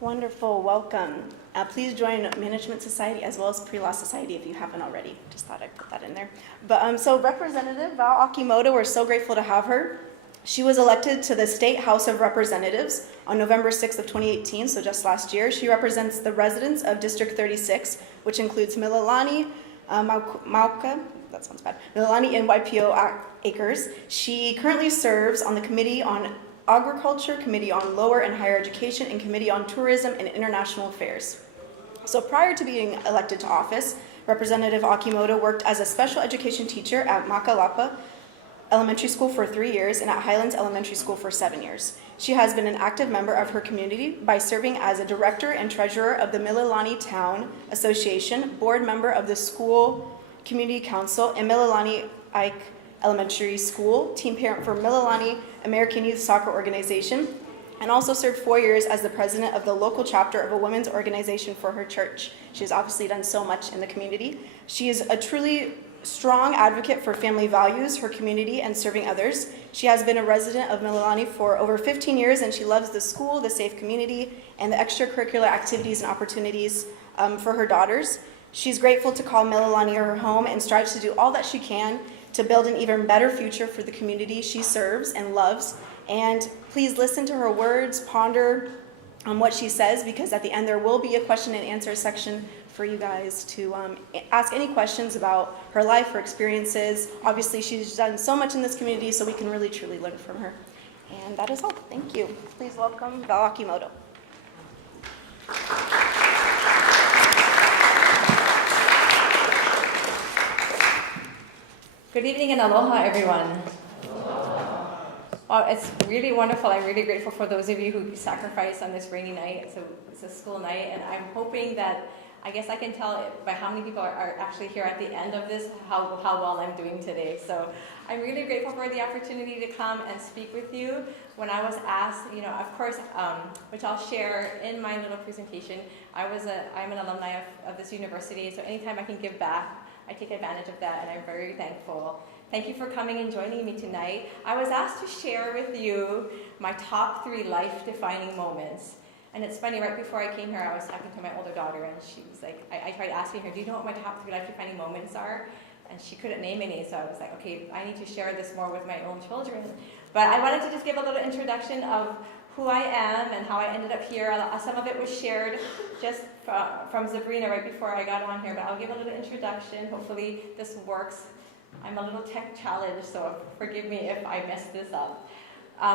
Wonderful, welcome. Please join Management Society as well as Pre-Law Society if you haven't already. Just thought I'd put that in there. But so Representative Val Akimoto, we're so grateful to have her. She was elected to the State House of Representatives on November 6th of 2018, so just last year. She represents the residents of District 36, which includes Mililani, Mauka, that sounds bad, Mililani and YPO Acres. She currently serves on the Committee on Agriculture, Committee on Lower and Higher Education, and Committee on Tourism and International Affairs. So prior to being elected to office, Representative Akimoto worked as a special education teacher at Makalapa Elementary School for 3 years and at Highlands Elementary School for 7 years. She has been an active member of her community by serving as a director and treasurer of the Mililani Town Association, board member of the School Community Council, and Mililani Ike Elementary School, team parent for Mililani American Youth Soccer Organization, and also served 4 years as the president of the local chapter of a women's organization for her church. She has obviously done so much in the community. She is a truly strong advocate for family values, her community, and serving others. She has been a resident of Mililani for over 15 years, and she loves the school, the safe community, and the extracurricular activities and opportunities for her daughters. She's grateful to call Mililani her home and strives to do all that she can to build an even better future for the community she serves and loves. And please listen to her words, ponder on what she says, because at the end there will be a question and answer section for you guys to ask any questions about her life, her experiences. Obviously, she's done so much in this community, so we can really, truly learn from her. And that is all. Thank you. Please welcome Val Akimoto. Good evening and aloha, everyone. Wow, it's really wonderful. I'm really grateful for those of you who sacrificed on this rainy night. It's a school night, and I'm hoping that, I guess I can tell by how many people are actually here at the end of this how well I'm doing today. So I'm really grateful for the opportunity to come and speak with you. When I was asked, of course, which I'll share in my little presentation, I'm an alumni of this university, so anytime I can give back, I take advantage of that, and I'm very thankful. Thank you for coming and joining me tonight. I was asked to share with you my top 3 life-defining moments. And it's funny, right before I came here, I was talking to my older daughter, and she was like, I tried asking her, do you know what my top 3 life-defining moments are? And she couldn't name any, so I was like, okay, I need to share this more with my own children. But I wanted to just give a little introduction of who I am and how I ended up here. Some of it was shared just from Sabrina right before I got on here, but I'll give a little introduction. Hopefully this works. I'm a little tech challenged, so forgive me if I mess this up.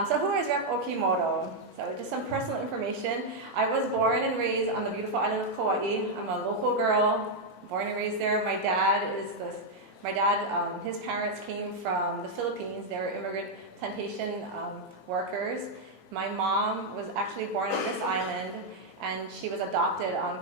So who is Rep. Akimoto? So just some personal information. I was born and raised on the beautiful island of Kauai. I'm a local girl, born and raised there. My dad, his parents came from the Philippines. They were immigrant plantation workers. My mom was actually born on this island, and she was adopted on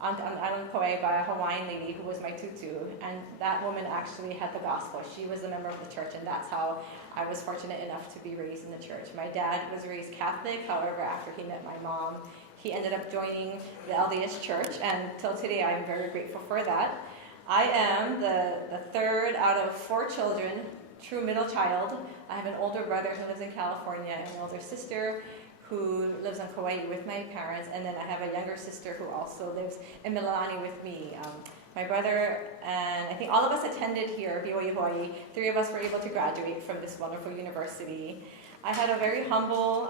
island Kauai by a Hawaiian lady who was my tutu, and that woman actually had the gospel. She was a member of the church, and that's how I was fortunate enough to be raised in the church. My dad was raised Catholic, however, after he met my mom, he ended up joining the LDS church, and till today I'm very grateful for that. I am the 3rd out of 4 children, true middle child. I have an older brother who lives in California and an older sister who lives in Kauai with my parents, and then I have a younger sister who also lives in Mililani with me. My brother and I think all of us attended here, BYU Hawaii. 3 of us were able to graduate from this wonderful university. I had a very humble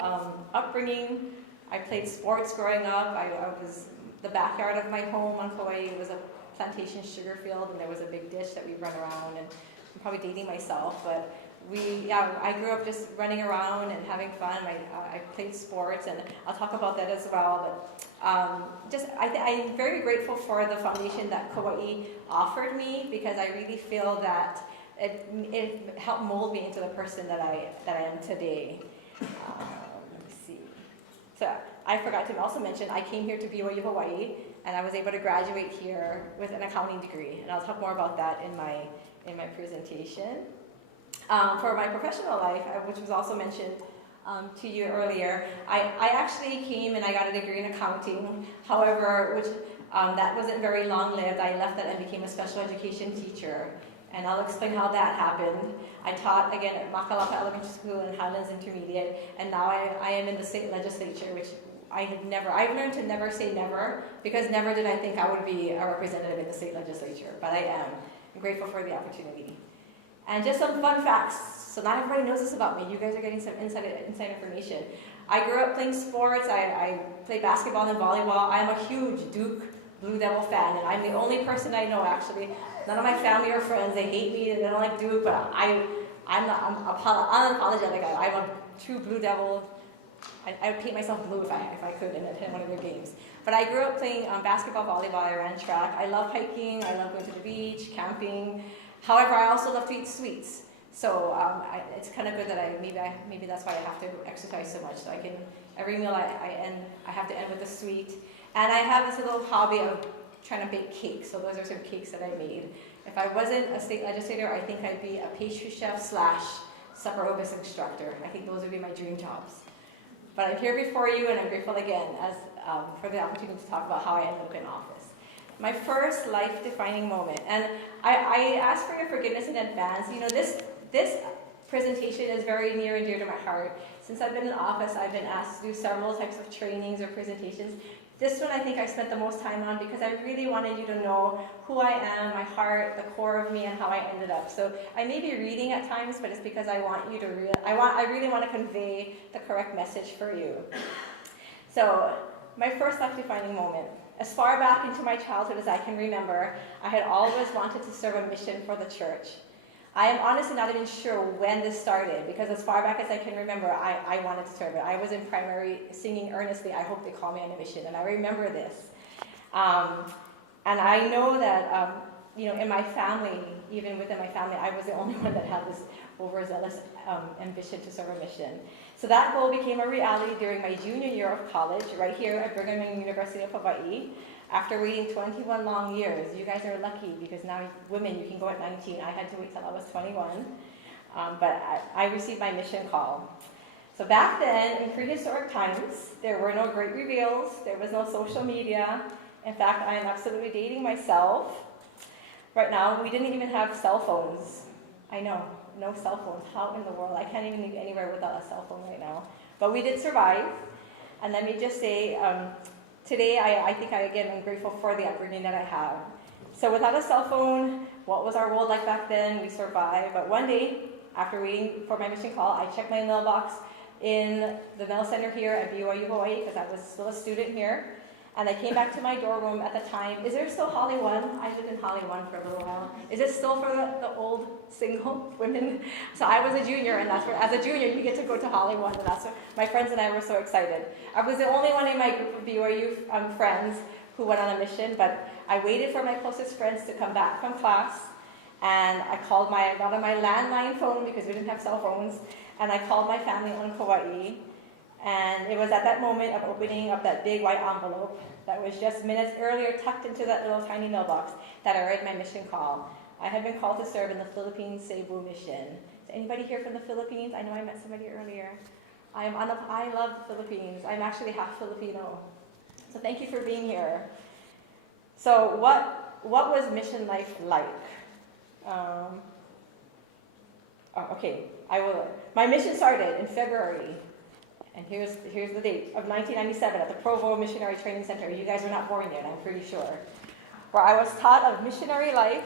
upbringing. I played sports growing up. The backyard of my home on Kauai was a plantation sugar field, and there was a big ditch that we run around, and I'm probably dating myself, but I grew up just running around and having fun. I played sports, and I'll talk about that as well. But I'm very grateful for the foundation that Kauai offered me, because I really feel that it helped mold me into the person that I am today. Let me see. So I forgot to also mention, I came here to BYU Hawaii, and I was able to graduate here with an accounting degree, and I'll talk more about that in my presentation. For my professional life, which was also mentioned to you earlier, I actually came and I got a degree in accounting. However, that wasn't very long-lived. I left that and became a special education teacher. And I'll explain how that happened. I taught, again, at Makalapa Elementary School and Highlands Intermediate, and now I am in the state legislature, which I've learned to never say never, because never did I think I would be a representative in the state legislature, but I am. I'm grateful for the opportunity. And just some fun facts, so not everybody knows this about me. You guys are getting some inside information. I grew up playing sports. I played basketball and volleyball. I'm a huge Duke Blue Devil fan, and I'm the only person I know, actually. None of my family or friends, they hate me, they don't like Duke, but I'm unapologetic. I'm a true Blue Devil. I would paint myself blue if I could and attend one of their games. But I grew up playing basketball, volleyball, I ran track. I love hiking, I love going to the beach, camping. However, I also love to eat sweets. So it's kind of good that maybe that's why I have to exercise so much. So I can, every meal I have to end with a sweet. And I have this little hobby of trying to bake cakes. So those are some cakes that I made. If I wasn't a state legislator, I think I'd be a pastry chef / supper obis instructor. I think those would be my dream jobs. But I'm here before you, and I'm grateful again for the opportunity to talk about how I ended up in office. My first life-defining moment, and I ask for your forgiveness in advance. You know, this presentation is very near and dear to my heart. Since I've been in office, I've been asked to do several types of trainings or presentations. This one I think I spent the most time on because I really wanted you to know who I am, my heart, the core of me, and how I ended up. So I may be reading at times, but it's because I want you to I really want to convey the correct message for you. So my first life-defining moment. As far back into my childhood as I can remember, I had always wanted to serve a mission for the church. I am honestly not even sure when this started, because as far back as I can remember, I wanted to serve it. I was in primary singing earnestly, I hope they call me on a mission, and I remember this. And I know that, in my family, even within my family, I was the only one that had this overzealous ambition to serve a mission. So that goal became a reality during my junior year of college, right here at Brigham Young University of Hawaii. After waiting 21 long years, you guys are lucky because now women, you can go at 19. I had to wait till I was 21, but I received my mission call. So back then, in prehistoric times, there were no great reveals, there was no social media. In fact, I am absolutely dating myself. Right now, we didn't even have cell phones. I know, no cell phones. How in the world? I can't even leave anywhere without a cell phone right now. But we did survive. And let me just say, today, I think I'm grateful for the upbringing that I have. So without a cell phone, what was our world like back then? We survived. But one day, after waiting for my mission call, I checked my mailbox in the mail center here at BYU, Hawaii, because I was still a student here. And I came back to my dorm room at the time. Is there still Holly 1? I lived in Holly 1 for a little while. Is it still for the old single women? So I was a junior, and that's where, as a junior, you get to go to Holly 1, and that's what my friends and I were so excited. I was the only one in my group of BYU friends who went on a mission, but I waited for my closest friends to come back from class, and I got on my landline phone because we didn't have cell phones, and I called my family on Kauai. And it was at that moment of opening up that big white envelope that was just minutes earlier tucked into that little tiny mailbox that I read my mission call. I had been called to serve in the Philippines Cebu mission. Is anybody here from the Philippines? I know I met somebody earlier. I love the Philippines. I'm actually half Filipino. So thank you for being here. So what was mission life like? My mission started in February. And here's the date of 1997 at the Provo Missionary Training Center. You guys were not born yet, I'm pretty sure. Where I was taught of missionary life,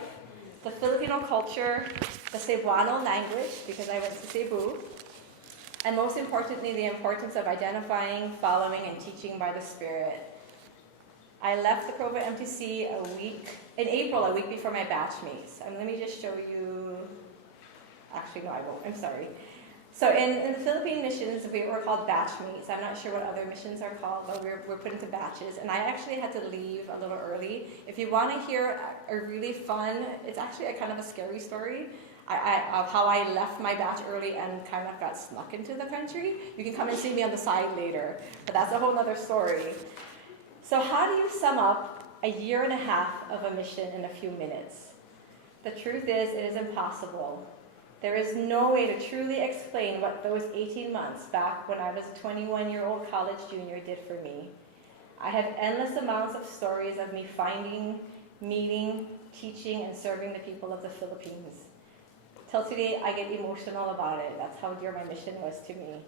the Filipino culture, the Cebuano language, because I went to Cebu, and most importantly, the importance of identifying, following, and teaching by the Spirit. I left the Provo MTC in April, a week before my batchmates. Let me just show you. Actually, no, I won't. I'm sorry. So in the Philippine missions, we were called batchmates. I'm not sure what other missions are called, but we're put into batches. And I actually had to leave a little early. If you want to hear a really fun, it's actually a kind of a scary story of how I left my batch early and kind of got snuck into the country. You can come and see me on the side later, but that's a whole other story. So how do you sum up a year and a half of a mission in a few minutes? The truth is, it is impossible. There is no way to truly explain what those 18 months back when I was a 21-year-old college junior did for me. I have endless amounts of stories of me finding, meeting, teaching, and serving the people of the Philippines. Till today, I get emotional about it. That's how dear my mission was to me.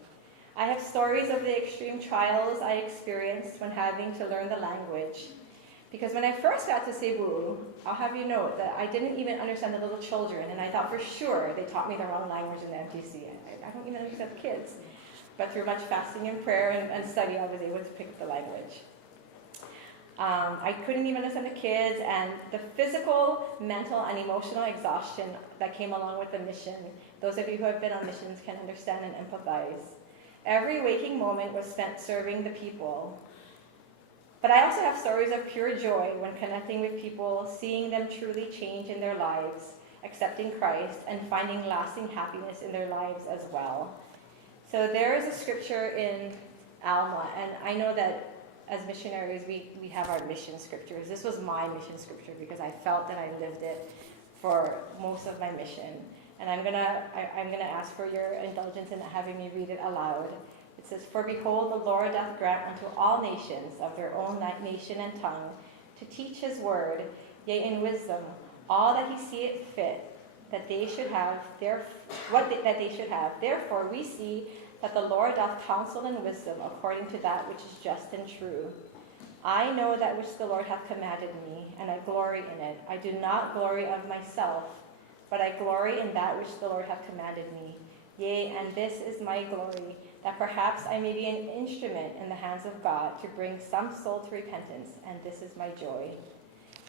I have stories of the extreme trials I experienced when having to learn the language. Because when I first got to Cebu, I'll have you know that I didn't even understand the little children, and I thought for sure they taught me the wrong language in the MTC. I don't even understand the kids. But through much fasting and prayer and study, I was able to pick up the language. I couldn't even understand the kids, and the physical, mental, and emotional exhaustion that came along with the mission. Those of you who have been on missions can understand and empathize. Every waking moment was spent serving the people. But I also have stories of pure joy when connecting with people, seeing them truly change in their lives, accepting Christ, and finding lasting happiness in their lives as well. So there is a scripture in Alma, and I know that as missionaries, we have our mission scriptures. This was my mission scripture because I felt that I lived it for most of my mission. And I'm gonna ask for your indulgence in having me read it aloud. It says, "For behold, the Lord doth grant unto all nations of their own nation and tongue to teach his word, yea, in wisdom, all that he seeth fit, that they should have, that they should have. Therefore we see that the Lord doth counsel in wisdom according to that which is just and true. I know that which the Lord hath commanded me, and I glory in it. I do not glory of myself, but I glory in that which the Lord hath commanded me. Yea, and this is my glory, that perhaps I may be an instrument in the hands of God to bring some soul to repentance, and this is my joy.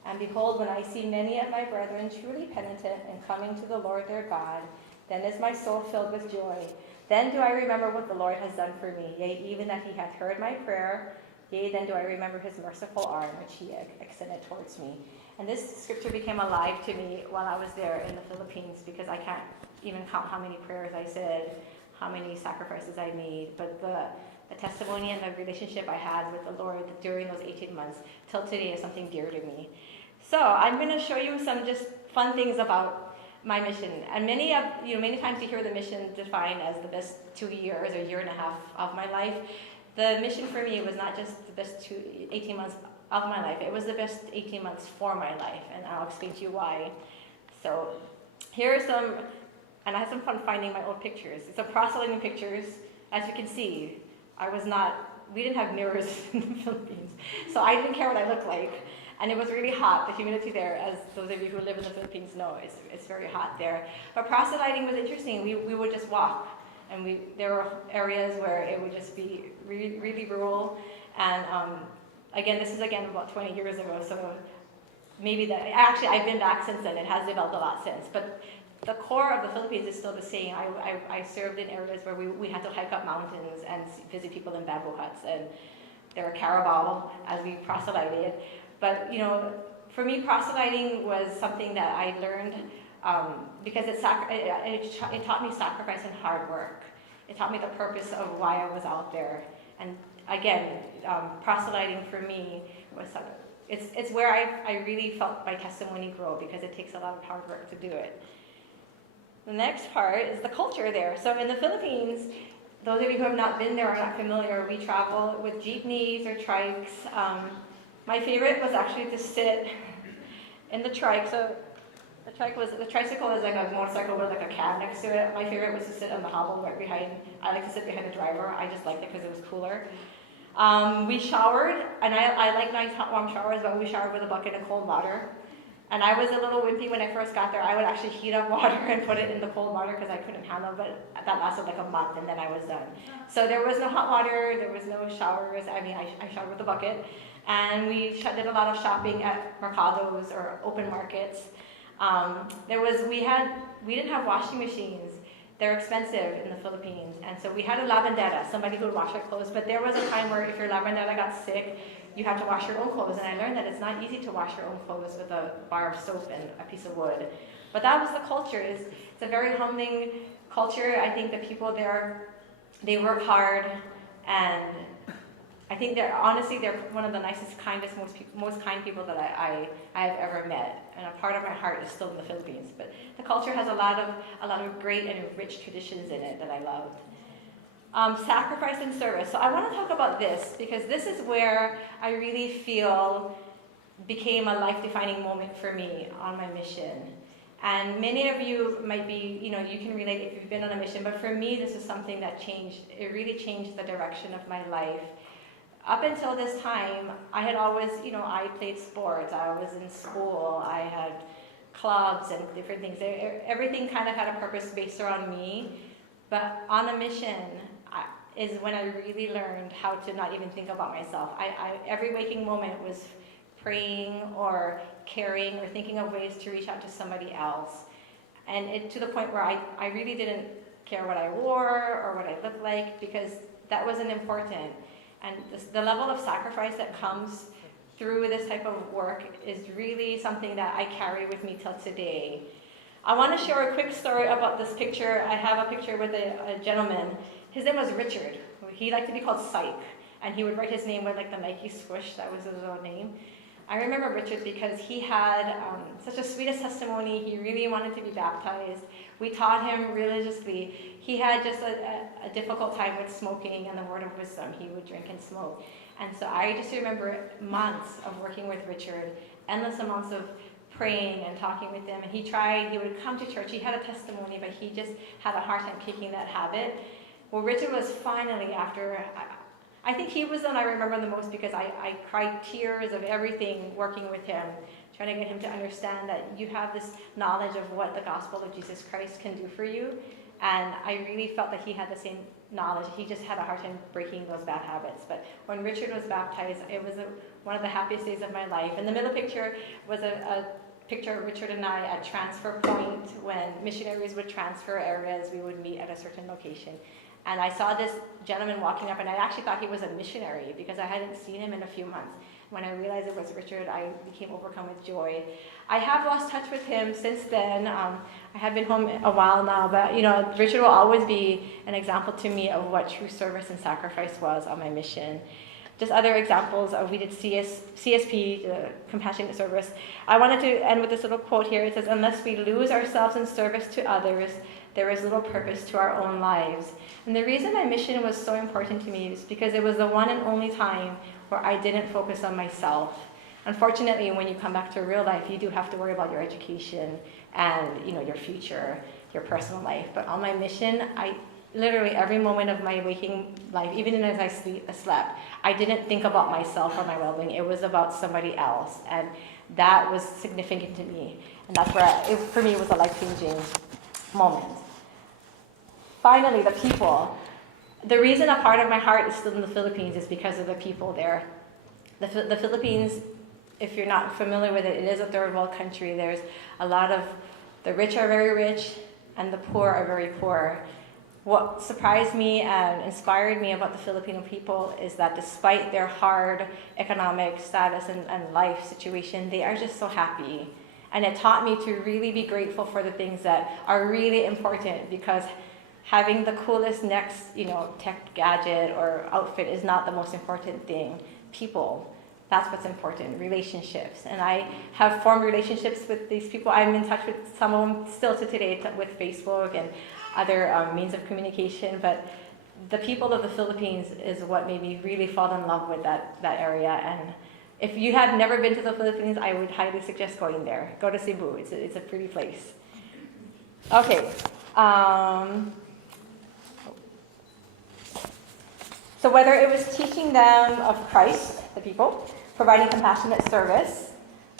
And behold, when I see many of my brethren truly penitent and coming to the Lord their God, then is my soul filled with joy. Then do I remember what the Lord has done for me, yea, even that he hath heard my prayer. Yea, then do I remember his merciful arm, which he extended towards me." And this scripture became alive to me while I was there in the Philippines, because I can't even count how many prayers I said, how many sacrifices I made, but the testimony and the relationship I had with the Lord during those 18 months till today is something dear to me. So I'm going to show you some just fun things about my mission. And many times you hear the mission defined as the best 2 years or year and a half of my life. The mission for me was not just the best 18 months of my life, it was the best 18 months for my life, and I'll explain to you why. So here are some, and I had some fun finding my old pictures. It's some proselyting pictures. As you can see, we didn't have mirrors in the Philippines, so I didn't care what I looked like. And it was really hot. The humidity there, as those of you who live in the Philippines know, it's very hot there. But proselyting was interesting. We would just walk, and there were areas where it would just be really, really rural. And again, this is about 20 years ago, so maybe I've been back since then. It has developed a lot since, but the core of the Philippines is still the same. I served in areas where we had to hike up mountains and visit people in bamboo huts, and there were carabao as we proselyted. But for me, proselyting was something that I learned because it taught me sacrifice and hard work. It taught me the purpose of why I was out there. And again, proselyting for me was it's where I really felt my testimony grow, because it takes a lot of hard work to do it. The next part is the culture there. So in the Philippines, those of you who have not been there or not familiar, we travel with jeepneys or trikes. My favorite was actually to sit in the trike. So the tricycle is like a motorcycle with like a cab next to it. My favorite was to sit on the hobble right behind. I like to sit behind the driver. I just liked it because it was cooler. We showered, and I like nice hot warm showers, but we showered with a bucket of cold water. And I was a little wimpy when I first got there. I would actually heat up water and put it in the cold water because I couldn't handle it, but that lasted like a month, and then I was done. So there was no hot water, there was no showers. I showered with a bucket. And we did a lot of shopping at mercados or open markets. We didn't have washing machines. They're expensive in the Philippines. And so we had a lavandera, somebody who would wash our clothes. But there was a time where if your lavandera got sick, you had to wash your own clothes. And I learned that it's not easy to wash your own clothes with a bar of soap and a piece of wood. But that was the culture. It's a very humbling culture. I think the people there, they work hard, and I think they're one of the nicest, kindest, most kind people that I have ever met, and a part of my heart is still in the Philippines. But the culture has a lot of great and rich traditions in it that I loved. Sacrifice and service. So I want to talk about this because this is where I really feel became a life-defining moment for me on my mission. And many of you might be, you can relate if you've been on a mission, but for me, this is something that it really changed the direction of my life. Up until this time, I had always, I played sports, I was in school, I had clubs and different things. Everything kind of had a purpose based around me. But on a mission is when I really learned how to not even think about myself. Every waking moment was praying or caring or thinking of ways to reach out to somebody else. And to the point where I really didn't care what I wore or what I looked like, because that wasn't important. And the level of sacrifice that comes through this type of work is really something that I carry with me till today. I want to share a quick story about this picture. I have a picture with a gentleman. His name was Richard. He liked to be called Psych, and he would write his name with like the Nike swoosh. That was his own name. I remember Richard because he had such a sweetest testimony. He really wanted to be baptized. We taught him religiously. He had just a difficult time with smoking and the word of wisdom. He would drink and smoke. And so I just remember months of working with Richard, endless amounts of praying and talking with him. And he would come to church. He had a testimony, but he just had a hard time kicking that habit. Well, Richard was finally, after, I think he was the one I remember the most, because I cried tears of everything working with him, trying to get him to understand that you have this knowledge of what the gospel of Jesus Christ can do for you. And I really felt that he had the same knowledge. He just had a hard time breaking those bad habits. But when Richard was baptized, it was one of the happiest days of my life. And the middle picture was a picture of Richard and I at Transfer Point. When missionaries would transfer areas, we would meet at a certain location. And I saw this gentleman walking up, and I actually thought he was a missionary because I hadn't seen him in a few months. When I realized it was Richard, I became overcome with joy. I have lost touch with him since then. I have been home a while now, but Richard will always be an example to me of what true service and sacrifice was on my mission. Just other examples of we did CSP, the compassionate service. I wanted to end with this little quote here. It says, "Unless we lose ourselves in service to others, there is little purpose to our own lives." And the reason my mission was so important to me is because it was the one and only time where I didn't focus on myself. Unfortunately, when you come back to real life, you do have to worry about your education and your future, your personal life. But on my mission, I literally every moment of my waking life, even as I slept, I didn't think about myself or my well-being. It was about somebody else, and that was significant to me. And that's where for me it was a life-changing moment. Finally, the people. The reason a part of my heart is still in the Philippines is because of the people there. The Philippines, if you're not familiar with it, it is a third world country. There's a lot of, the rich are very rich and the poor are very poor. What surprised me and inspired me about the Filipino people is that despite their hard economic status and life situation, they are just so happy. And it taught me to really be grateful for the things that are really important, because having the coolest next, tech gadget or outfit is not the most important thing. People, that's what's important, relationships. And I have formed relationships with these people. I'm in touch with some of them still to today with Facebook and other means of communication. But the people of the Philippines is what made me really fall in love with that area. And if you have never been to the Philippines, I would highly suggest going there. Go to Cebu. It's a pretty place. Okay. So whether it was teaching them of Christ, the people, providing compassionate service,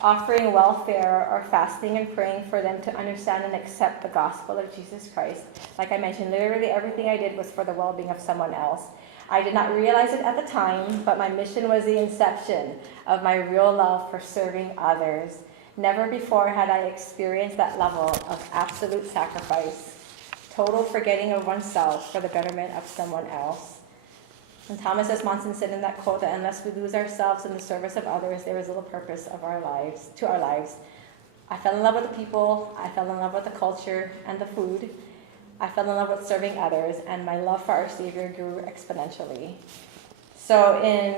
offering welfare, or fasting and praying for them to understand and accept the gospel of Jesus Christ, like I mentioned, literally everything I did was for the well-being of someone else. I did not realize it at the time, but my mission was the inception of my real love for serving others. Never before had I experienced that level of absolute sacrifice, total forgetting of oneself for the betterment of someone else. And Thomas S. Monson said in that quote that unless we lose ourselves in the service of others, there is little purpose to our lives. I fell in love with the people, I fell in love with the culture and the food. I fell in love with serving others, and my love for our Savior grew exponentially. So in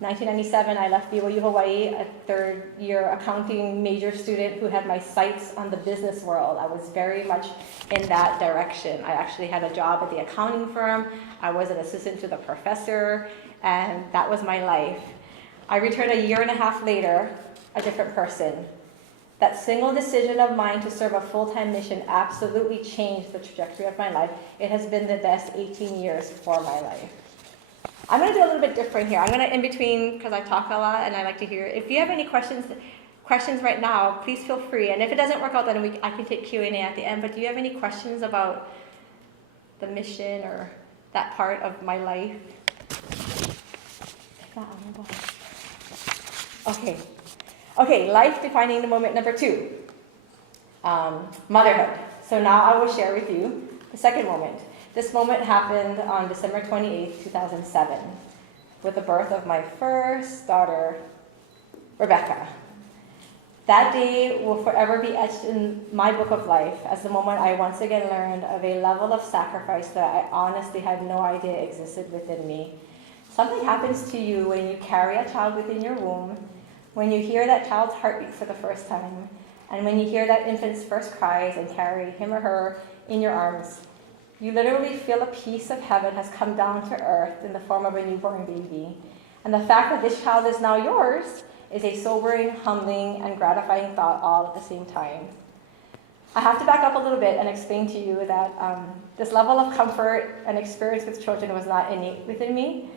1997, I left BYU, Hawaii, a third-year accounting major student who had my sights on the business world. I was very much in that direction. I actually had a job at the accounting firm. I was an assistant to the professor, and that was my life. I returned a year and a half later, a different person. That single decision of mine to serve a full-time mission absolutely changed the trajectory of my life. It has been the best 18 years for my life. I'm going to do a little bit different here. I'm going to, in between, because I talk a lot and I like to hear. If you have any questions right now, please feel free. And if it doesn't work out, then I can take Q&A at the end. But do you have any questions about the mission or that part of my life? Okay, life defining the moment number 2, motherhood. So now I will share with you the second moment. This moment happened on December 28th, 2007, with the birth of my first daughter, Rebecca. That day will forever be etched in my book of life as the moment I once again learned of a level of sacrifice that I honestly had no idea existed within me. Something happens to you when you carry a child within your womb, when you hear that child's heartbeat for the first time, and when you hear that infant's first cries and carry him or her in your arms. You literally feel a piece of heaven has come down to earth in the form of a newborn baby. And the fact that this child is now yours is a sobering, humbling, and gratifying thought all at the same time. I have to back up a little bit and explain to you that this level of comfort and experience with children was not innate within me.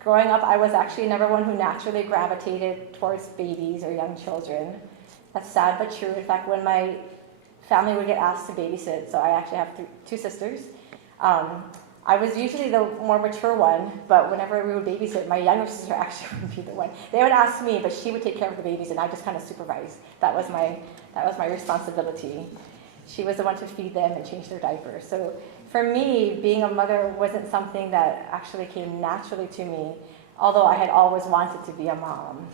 Growing up, I was actually never one who naturally gravitated towards babies or young children. That's sad but true. In fact, when my family would get asked to babysit, so I actually have two sisters, I was usually the more mature one, but whenever we would babysit, my younger sister actually would be the one. They would ask me, but she would take care of the babies, and I just kind of supervised. That was my responsibility. She was the one to feed them and change their diapers. So for me, being a mother wasn't something that actually came naturally to me, although I had always wanted to be a mom.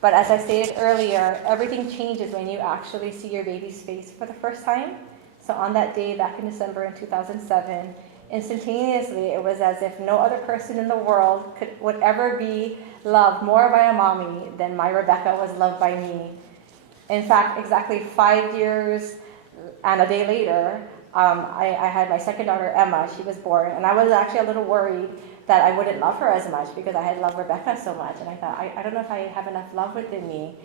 But as I stated earlier, everything changes when you actually see your baby's face for the first time. So on that day, back in December in 2007, instantaneously, it was as if no other person in the world would ever be loved more by a mommy than my Rebecca was loved by me. In fact, exactly 5 years and a day later, I had my second daughter, Emma. She was born, and I was actually a little worried that I wouldn't love her as much because I had loved Rebecca so much. And I thought, I don't know if I have enough love within me.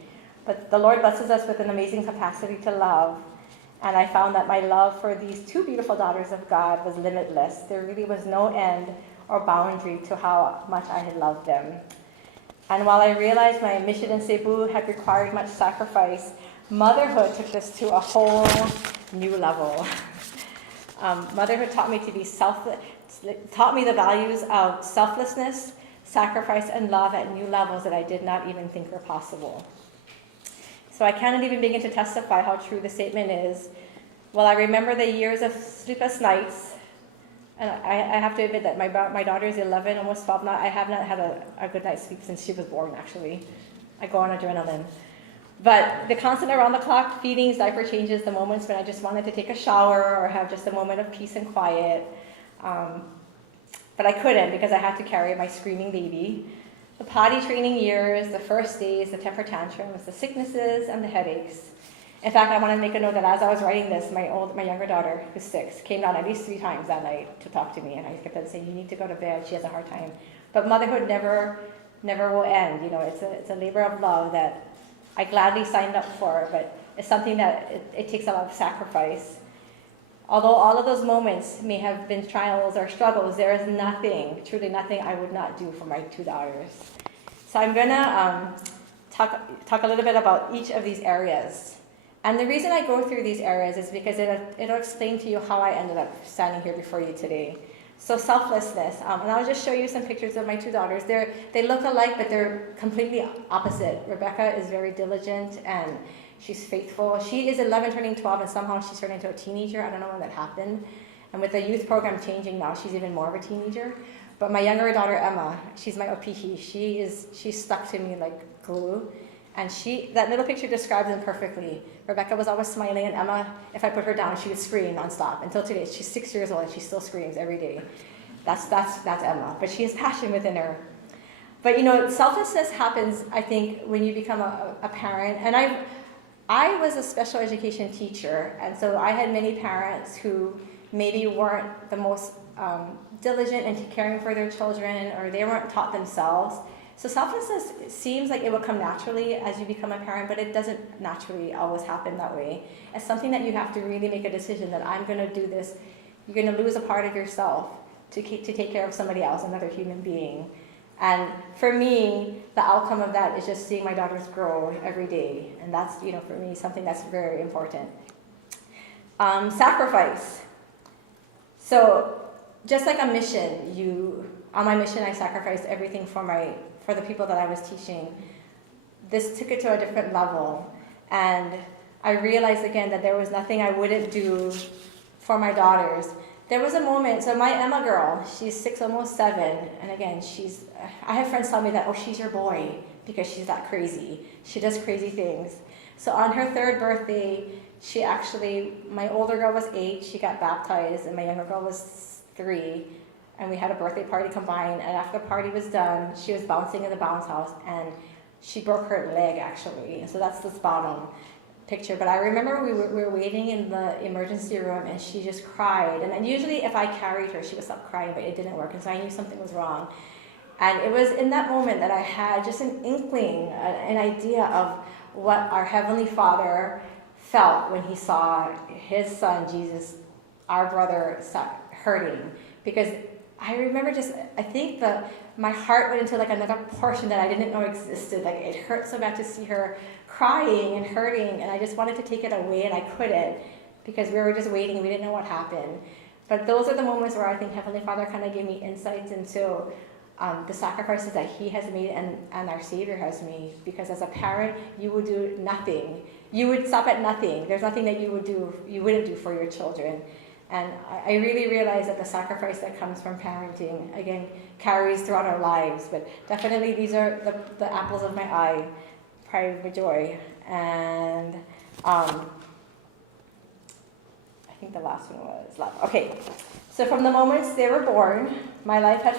But the Lord blesses us with an amazing capacity to love. And I found that my love for these two beautiful daughters of God was limitless. There really was no end or boundary to how much I had loved them. And while I realized my mission in Cebu had required much sacrifice, motherhood took this to a whole new level. Motherhood taught me to be taught me the values of selflessness, sacrifice, and love at new levels that I did not even think were possible. So I cannot even begin to testify how true the statement is. Well, I remember the years of sleepless nights, and I have to admit that my daughter is 11, almost 12 now. I have not had a good night's sleep since she was born, actually. I go on adrenaline. But the constant around-the-clock feedings, diaper changes, the moments when I just wanted to take a shower or have just a moment of peace and quiet. But I couldn't because I had to carry my screaming baby. The potty training years, the first days, the temper tantrums, the sicknesses, and the headaches. In fact, I want to make a note that as I was writing this, my younger daughter, who's 6, came down at least 3 times that night to talk to me, and I kept on saying, "You need to go to bed. She has a hard time." But motherhood never will end. You know, it's a labor of love that I gladly signed up for, but it's something that it takes a lot of sacrifice. Although all of those moments may have been trials or struggles, there is nothing, truly nothing I would not do for my 2 daughters. So I'm going to talk a little bit about each of these areas. And the reason I go through these areas is because it'll explain to you how I ended up standing here before you today. So selflessness, and I'll just show you some pictures of my 2 daughters. They look alike, but they're completely opposite. Rebecca is very diligent and she's faithful. She is 11 turning 12, and somehow she's turning into a teenager. I don't know when that happened. And with the youth program changing now, she's even more of a teenager. But my younger daughter, Emma, she's my opihi. She's stuck to me like glue. And that little picture describes them perfectly. Rebecca was always smiling, and Emma, if I put her down, she would scream nonstop. Until today, she's 6 years old, and she still screams every day. That's Emma. But she has passion within her. But you know, selflessness happens, I think, when you become a parent. And I was a special education teacher, and so I had many parents who maybe weren't the most diligent in caring for their children, or they weren't taught themselves. So selflessness seems like it will come naturally as you become a parent, but it doesn't naturally always happen that way. It's something that you have to really make a decision that I'm going to do this. You're going to lose a part of yourself to take care of somebody else, another human being. And for me, the outcome of that is just seeing my daughters grow every day. And that's, for me, something that's very important. Sacrifice. So just like a mission, on my mission, I sacrificed everything for the people that I was teaching. This took it to a different level. And I realized again that there was nothing I wouldn't do for my daughters. There was a moment, so my Emma girl, she's 6, almost 7, and again, I have friends tell me that, oh, she's your boy, because she's that crazy. She does crazy things. So on her 3rd birthday, my older girl was 8, she got baptized, and my younger girl was 3, and we had a birthday party combined, and after the party was done, she was bouncing in the bounce house, and she broke her leg, actually. So that's this bottom picture. But I remember we were waiting in the emergency room, and she just cried. And then usually if I carried her, she would stop crying, but it didn't work, and so I knew something was wrong. And it was in that moment that I had just an inkling, an idea of what our Heavenly Father felt when he saw his son, Jesus, our brother, hurting. Because I remember I think my heart went into like another portion that I didn't know existed. Like it hurt so bad to see her crying and hurting, and I just wanted to take it away, and I couldn't because we were just waiting and we didn't know what happened. But those are the moments where I think Heavenly Father kind of gave me insights into the sacrifices that he has made and our Savior has made. Because as a parent, you would do nothing. You would stop at nothing. There's nothing that you wouldn't do for your children. And I really realize that the sacrifice that comes from parenting, again, carries throughout our lives. But definitely these are the apples of my eye, pride of my joy. And I think the last one was love. Okay, so from the moments they were born, my life had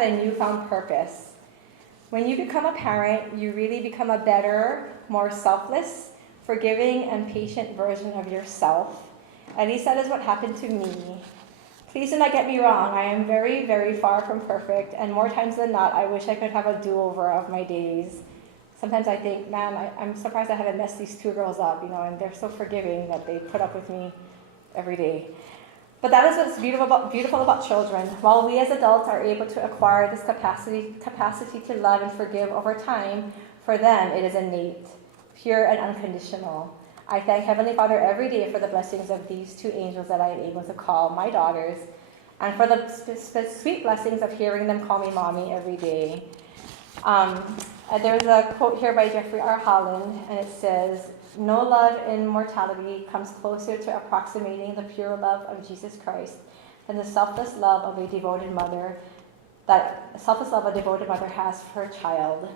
a newfound purpose. When you become a parent, you really become a better, more selfless, forgiving, and patient version of yourself. At least that is what happened to me. Please do not get me wrong. I am very, very far from perfect, and more times than not, I wish I could have a do-over of my days. Sometimes I think, man, I'm surprised I haven't messed these 2 girls up, and they're so forgiving that they put up with me every day. But that is what's beautiful about children. While we as adults are able to acquire this capacity to love and forgive over time, for them it is innate, pure and unconditional. I thank Heavenly Father every day for the blessings of these 2 angels that I am able to call my daughters, and for the sweet blessings of hearing them call me mommy every day. There's a quote here by Jeffrey R. Holland, and it says, "No love in mortality comes closer to approximating the pure love of Jesus Christ than the selfless love a devoted mother has for her child."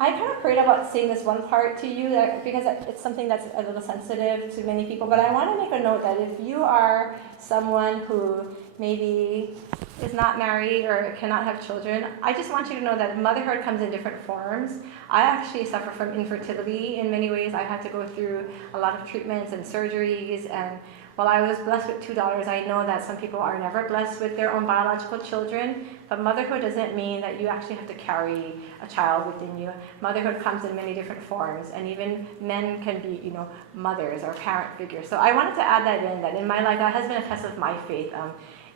I kind of prayed about saying this one part to you because it's something that's a little sensitive to many people, but I want to make a note that if you are someone who maybe is not married or cannot have children, I just want you to know that motherhood comes in different forms. I actually suffer from infertility in many ways. I've had to go through a lot of treatments and surgeries, and while I was blessed with 2 daughters, I know that some people are never blessed with their own biological children, but motherhood doesn't mean that you actually have to carry a child within you. Motherhood comes in many different forms, and even men can be, mothers or parent figures. So I wanted to add that in my life, that has been a test of my faith.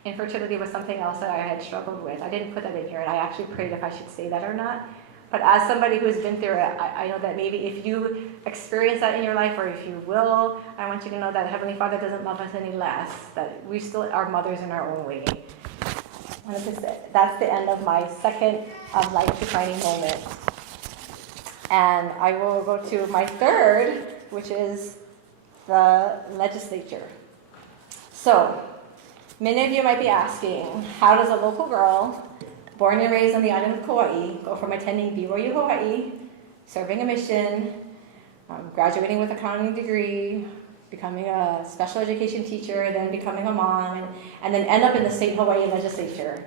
Infertility was something else that I had struggled with. I didn't put that in here, and I actually prayed if I should say that or not. But as somebody who's been through it, I know that maybe if you experience that in your life, or if you will, I want you to know that Heavenly Father doesn't love us any less, that we still are mothers in our own way. That's the end of my second life-defining moment. And I will go to my third, which is the legislature. So, many of you might be asking, how does a local girl born and raised on the island of Kauai go from attending BYU Hawaii, serving a mission, graduating with a accounting degree, becoming a special education teacher, then becoming a mom, and then end up in the state Hawaii legislature?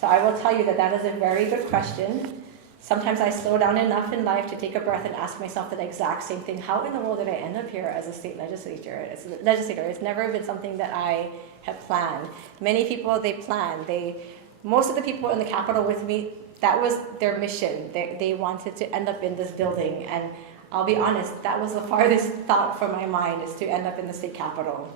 So I will tell you that is a very good question. Sometimes I slow down enough in life to take a breath and ask myself the exact same thing. How in the world did I end up here as a state legislator? It's never been something that I have planned. Many people, they plan. They most of the people in the Capitol with me, that was their mission. They wanted to end up in this building, and I'll be honest, that was the farthest thought from my mind, is to end up in the state capitol.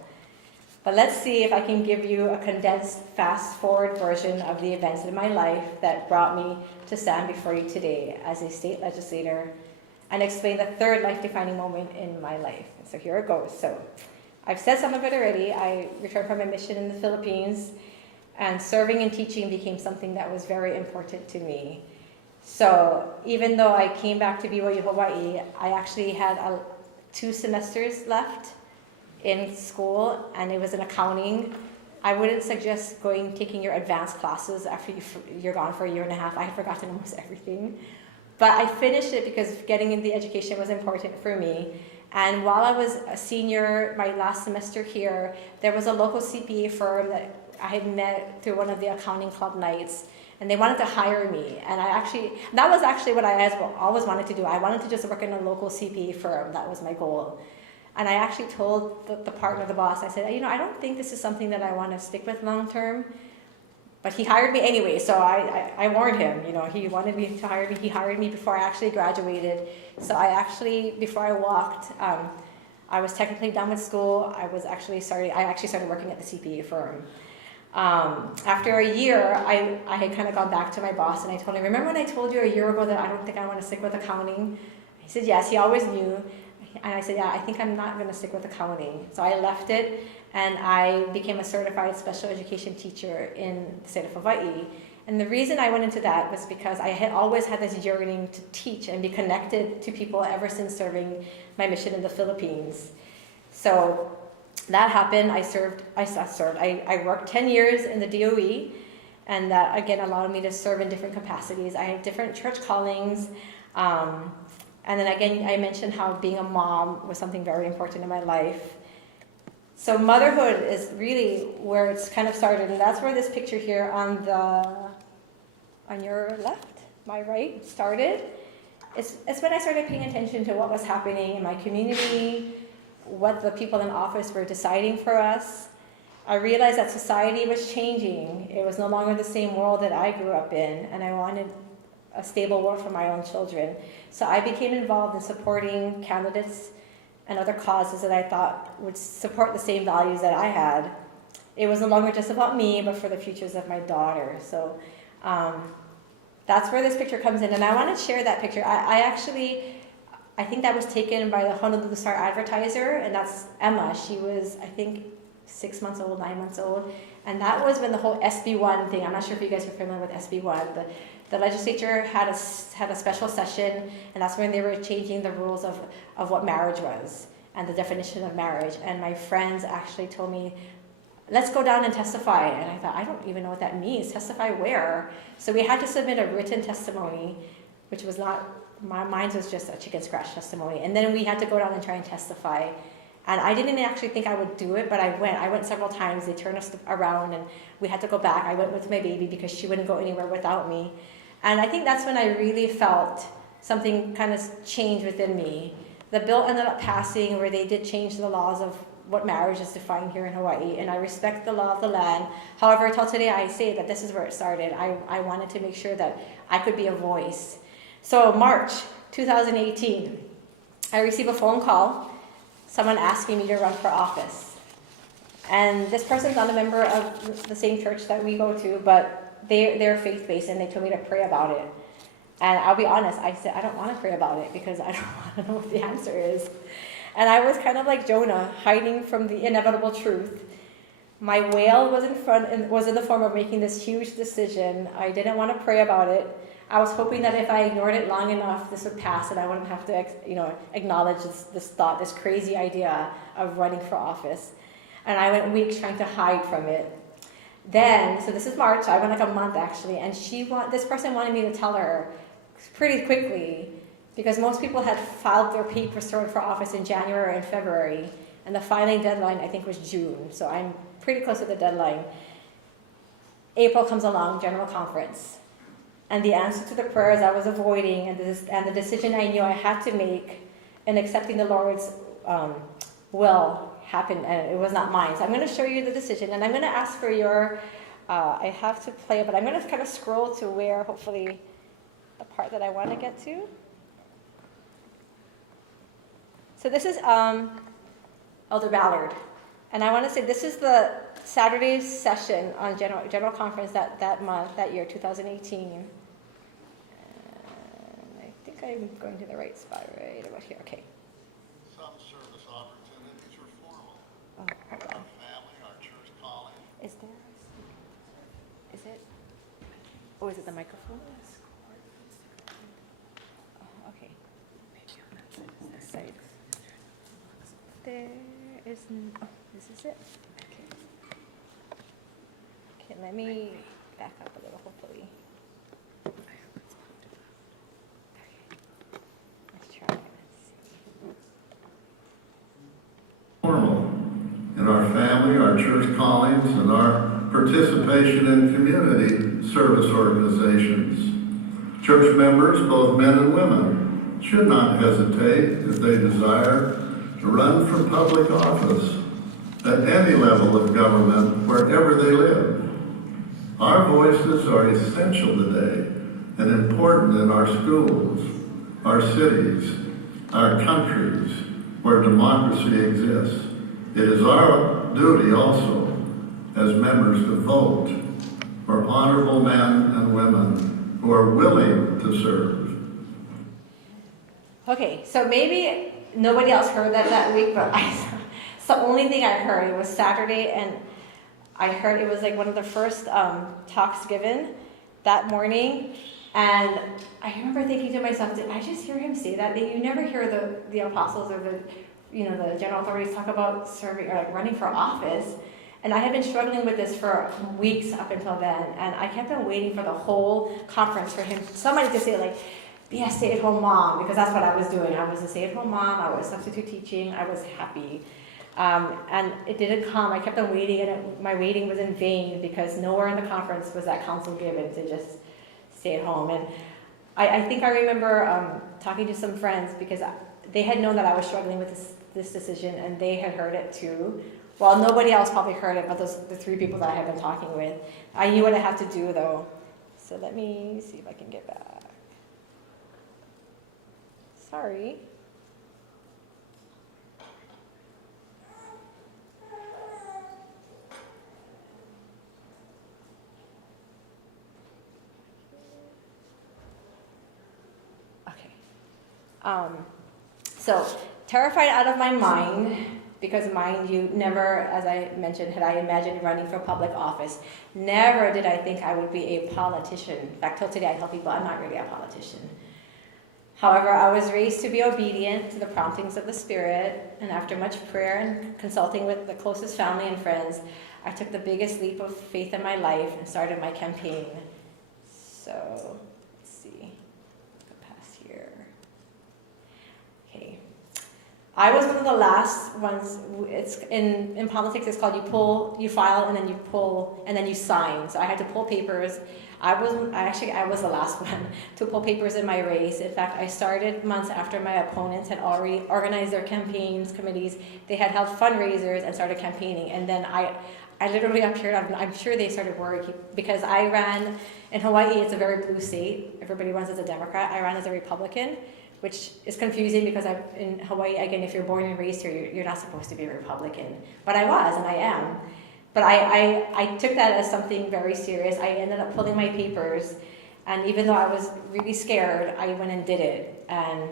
But let's see if I can give you a condensed, fast-forward version of the events in my life that brought me to stand before you today as a state legislator and explain the third life-defining moment in my life. So here it goes. So I've said some of it already. I returned from a mission in the Philippines, and serving and teaching became something that was very important to me. So even though I came back to BYU Hawaii, I actually had 2 semesters left in school, and it was in accounting. I wouldn't suggest taking your advanced classes after you're gone for a year and a half. I had forgotten almost everything. But I finished it because getting into the education was important for me. And while I was a senior, my last semester here, there was a local CPA firm that I had met through one of the accounting club nights, and they wanted to hire me. And that was actually what I always wanted to do. I wanted to just work in a local CPA firm. That was my goal. And I actually told the partner, the boss, I said, I don't think this is something that I want to stick with long term. But he hired me anyway, so I warned him. He wanted me to hire me. He hired me before I actually graduated. So before I walked, I was technically done with school. I actually started working at the CPA firm. After a year, I had kind of gone back to my boss, and I told him, remember when I told you a year ago that I don't think I want to stick with accounting? He said, yes, he always knew. And I said, yeah, I think I'm not going to stick with accounting. So I left it, and I became a certified special education teacher in the state of Hawaii. And the reason I went into that was because I had always had this yearning to teach and be connected to people ever since serving my mission in the Philippines. So that happened. I worked 10 years in the DOE, and that again allowed me to serve in different capacities. I had different church callings. And then again, I mentioned how being a mom was something very important in my life. So motherhood is really where it's kind of started, and that's where this picture here on your left, my right, started. It's when I started paying attention to what was happening in my community, what the people in office were deciding for us. I realized that society was changing. It was no longer the same world that I grew up in, and I wanted a stable world for my own children. So I became involved in supporting candidates and other causes that I thought would support the same values that I had. It was no longer just about me, but for the futures of my daughter. So that's where this picture comes in, and I want to share that picture. I think that was taken by the Honolulu Star Advertiser, and that's Emma. She was, I think, 6 months old, 9 months old, and that was when the whole SB1 thing, I'm not sure if you guys are familiar with SB1, the legislature had a special session, and that's when they were changing the rules of what marriage was and the definition of marriage. And my friends actually told me, let's go down and testify. And I thought, I don't even know what that means. Testify where? So we had to submit a written testimony, which was not, mine was just a chicken scratch testimony. And then we had to go down and try and testify. And I didn't actually think I would do it, but I went several times. They turned us around, and we had to go back. I went with my baby because she wouldn't go anywhere without me. And I think that's when I really felt something kind of change within me. The bill ended up passing where they did change the laws of what marriage is defined here in Hawaii, and I respect the law of the land. However, until today, I say that this is where it started. I wanted to make sure that I could be a voice. So March 2018, I received a phone call, someone asking me to run for office. And this person's not a member of the same church that we go to, but they're faith-based, and they told me to pray about it. And I'll be honest, I said, I don't want to pray about it because I don't want to know what the answer is. And I was kind of like Jonah, hiding from the inevitable truth. My whale was in the form of making this huge decision. I didn't want to pray about it. I was hoping that if I ignored it long enough, this would pass, and I wouldn't have to, acknowledge this thought, this crazy idea of running for office. And I went weeks trying to hide from it. Then, so this is March, I went like a month actually, and this person wanted me to tell her pretty quickly, because most people had filed their papers to run for office in January and February, and the filing deadline I think was June, so I'm pretty close to the deadline. April comes along, General Conference, and the answer to the prayers I was avoiding and the decision I knew I had to make in accepting the Lord's will happened, and it was not mine. So I'm going to show you the decision, and I'm going to ask for your I have to play it, but I'm going to kind of scroll to where, hopefully, the part that I want to get to. So this is Elder Ballard. And I want to say this is the Saturday session on General Conference that month, that year, 2018. And I think I'm going to the right spot right about here. Okay. Some service opportunities are formal. Oh, hold Our on. family, our church calling. Is there? Is it? Oh, is it the microphone? Oh, okay. This side. There is. Oh, this is it. Okay. Okay, let me back up a little. Hopefully. Let's try. Let's see. Formal. In our family, our church callings, and our participation in community service organizations. Church members, both men and women, should not hesitate if they desire to run for public office at any level of government wherever they live. Our voices are essential today and important in our schools, our cities, our countries where democracy exists. It is our duty also as members to vote for honorable men and women who are willing to serve. Okay, so maybe nobody else heard that week, but it's the only thing I heard. It was Saturday, and I heard it was like one of the first talks given that morning. And I remember thinking to myself, did I just hear him say that? You never hear the apostles or the general authorities talk about serving or like running for office. And I had been struggling with this for weeks up until then, and I kept on waiting for the whole conference for somebody to say like, be a stay-at-home mom, because that's what I was doing. I was a stay-at-home mom. I was substitute teaching. I was happy. And it didn't come. I kept on waiting, and my waiting was in vain because nowhere in the conference was that counsel given to just stay at home. And I think I remember talking to some friends because they had known that I was struggling with this decision, and they had heard it too. Well, nobody else probably heard it, but the three people that I had been talking with. I knew what I had to do, though. So let me see if I can get back. Sorry. Okay. So, terrified out of my mind, because mind you, never, as I mentioned, had I imagined running for public office. Never did I think I would be a politician. In fact, till today I tell people I'm not really a politician. However, I was raised to be obedient to the promptings of the Spirit, and after much prayer and consulting with the closest family and friends, I took the biggest leap of faith in my life and started my campaign. So, let's see. Go past here. Okay. I was one of the last ones. It's in politics. It's called you file, and then you pull, and then you sign. So I had to pull papers. I was the last one to pull papers in my race. In fact, I started months after my opponents had already organized their campaigns committees. They had held fundraisers and started campaigning, and then I literally appeared. I'm sure they started worrying because I ran in Hawaii. It's a very blue state. Everybody runs as a Democrat. I ran as a Republican, which is confusing because in Hawaii, again, if you're born and raised here, you're not supposed to be a Republican. But I was, and I am. But I took that as something very serious. I ended up pulling my papers, and even though I was really scared, I went and did it. And,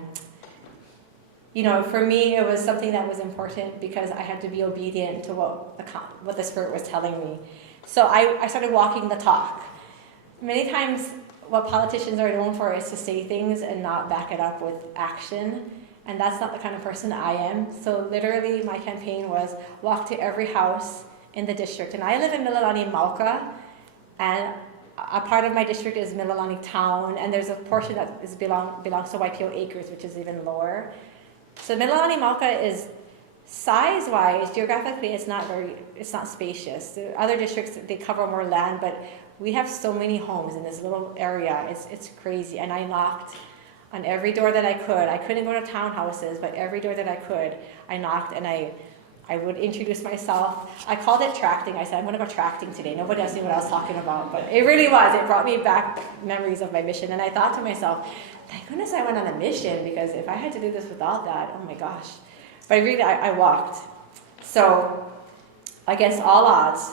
for me, it was something that was important because I had to be obedient to what the Spirit was telling me. So I started walking the talk. Many times, what politicians are known for is to say things and not back it up with action. And that's not the kind of person I am. So literally, my campaign was walk to every house in the district. And I live in Mililani Mauka, and a part of my district is Mililani Town, and there's a portion that belongs to YPO Acres, which is even lower. So Mililani Mauka is size-wise, geographically, it's not spacious. The other districts, they cover more land, but we have so many homes in this little area. It's crazy. And I knocked on every door that I could. I couldn't go to townhouses, but every door that I could, I knocked, and I I would introduce myself. I called it tracting. I said, I'm going to go tracting today. Nobody else knew what I was talking about, but it really was. It brought me back memories of my mission. And I thought to myself, thank goodness I went on a mission, because if I had to do this without that, oh my gosh. But I walked. So against all odds,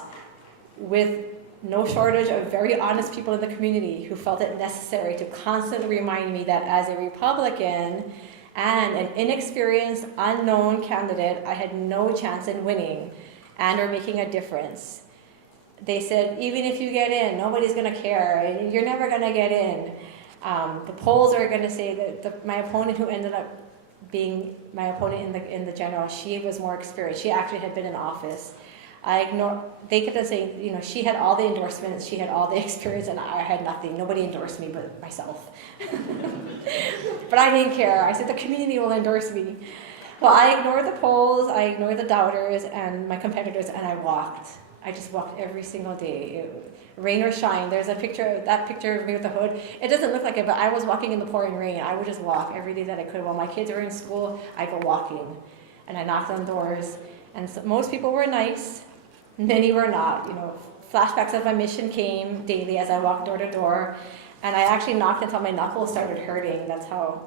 with no shortage of very honest people in the community who felt it necessary to constantly remind me that as a Republican and an inexperienced, unknown candidate, I had no chance in winning and or making a difference. They said, even if you get in, nobody's going to care, and you're never going to get in. The polls are going to say that my opponent, who ended up being my opponent in the general, she was more experienced. She actually had been in office. They kept saying, she had all the endorsements, she had all the experience, and I had nothing. Nobody endorsed me but myself. But I didn't care. I said, the community will endorse me. Well, I ignored the polls, I ignored the doubters and my competitors, and I walked. I just walked every single day. Rain or shine. There's that picture of me with the hood. It doesn't look like it, but I was walking in the pouring rain. I would just walk every day that I could. While my kids were in school, I'd go walking. And I knocked on doors. And so most people were nice. Many were not. Flashbacks of my mission came daily as I walked door to door. And I actually knocked until my knuckles started hurting. That's how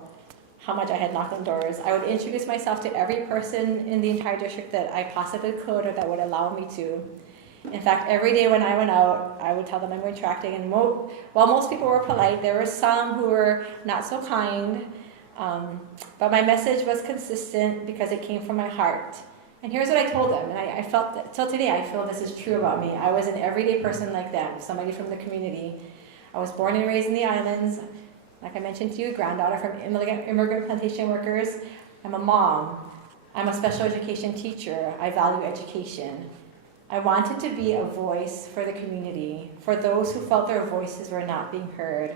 much I had knocked on doors. I would introduce myself to every person in the entire district that I possibly could or that would allow me to. In fact, every day when I went out, I would tell them I'm going tracting. And while most people were polite, there were some who were not so kind. But my message was consistent because it came from my heart. And here's what I told them. And I felt that, till today, I feel this is true about me. I was an everyday person like them, somebody from the community. I was born and raised in the islands. Like I mentioned to you, granddaughter from immigrant plantation workers. I'm a mom. I'm a special education teacher. I value education. I wanted to be a voice for the community, for those who felt their voices were not being heard,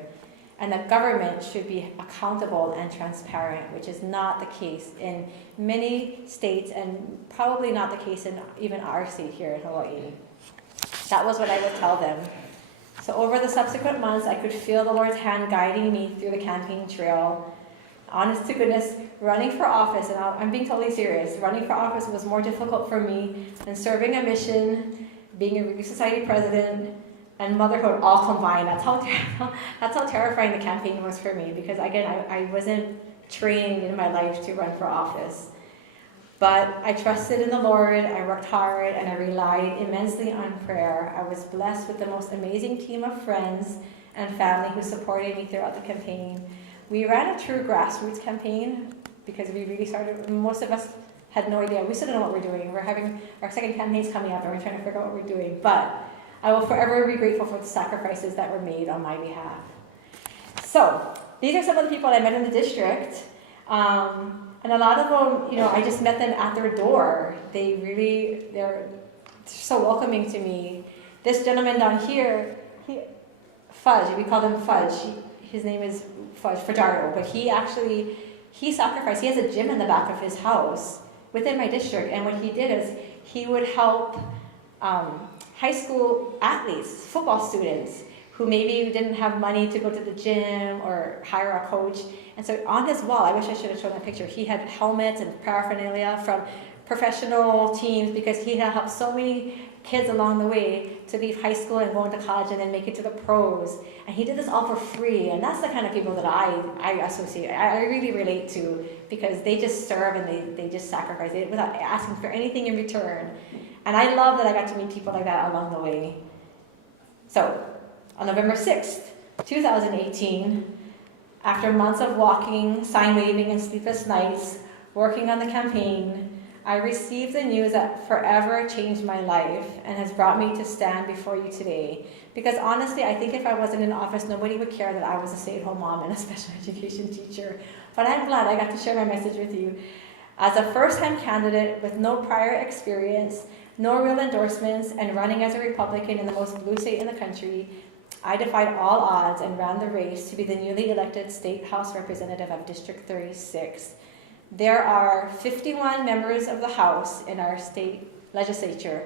and that government should be accountable and transparent, which is not the case in many states and probably not the case in even our state here in Hawaii. That was what I would tell them. So over the subsequent months, I could feel the Lord's hand guiding me through the campaign trail. Honest to goodness, running for office, and I'm being totally serious, running for office was more difficult for me than serving a mission, being a Relief Society president, and motherhood all combined. That's how terrifying the campaign was for me, because again, I wasn't trained in my life to run for office. But I trusted in the Lord, I worked hard, and I relied immensely on prayer. I was blessed with the most amazing team of friends and family who supported me throughout the campaign. We ran a true grassroots campaign because we really started, most of us had no idea. We still don't know what we're doing. We're having our second campaigns coming up and we're trying to figure out what we're doing. But I will forever be grateful for the sacrifices that were made on my behalf. So these are some of the people I met in the district. And a lot of them, I just met them at their door. They're so welcoming to me. This gentleman down here, Fudge, we call him Fudge. His name is Fajardo, but he sacrificed. He has a gym in the back of his house within my district, and what he did is he would help high school athletes, football students, who maybe didn't have money to go to the gym or hire a coach. And so on his wall, I wish I should have shown that picture, he had helmets and paraphernalia from professional teams, because he had helped so many kids along the way to leave high school and go into college and then make it to the pros. And he did this all for free. And that's the kind of people that I associate, I really relate to, because they just serve and they just sacrifice it without asking for anything in return. And I love that I got to meet people like that along the way. So on November 6th, 2018, after months of walking, sign waving, and sleepless nights, working on the campaign, I received the news that forever changed my life and has brought me to stand before you today. Because honestly, I think if I wasn't in office, nobody would care that I was a stay-at-home mom and a special education teacher. But I'm glad I got to share my message with you. As a first-time candidate with no prior experience, no real endorsements, and running as a Republican in the most blue state in the country, I defied all odds and ran the race to be the newly elected State House Representative of District 36. There are 51 members of the House in our state legislature.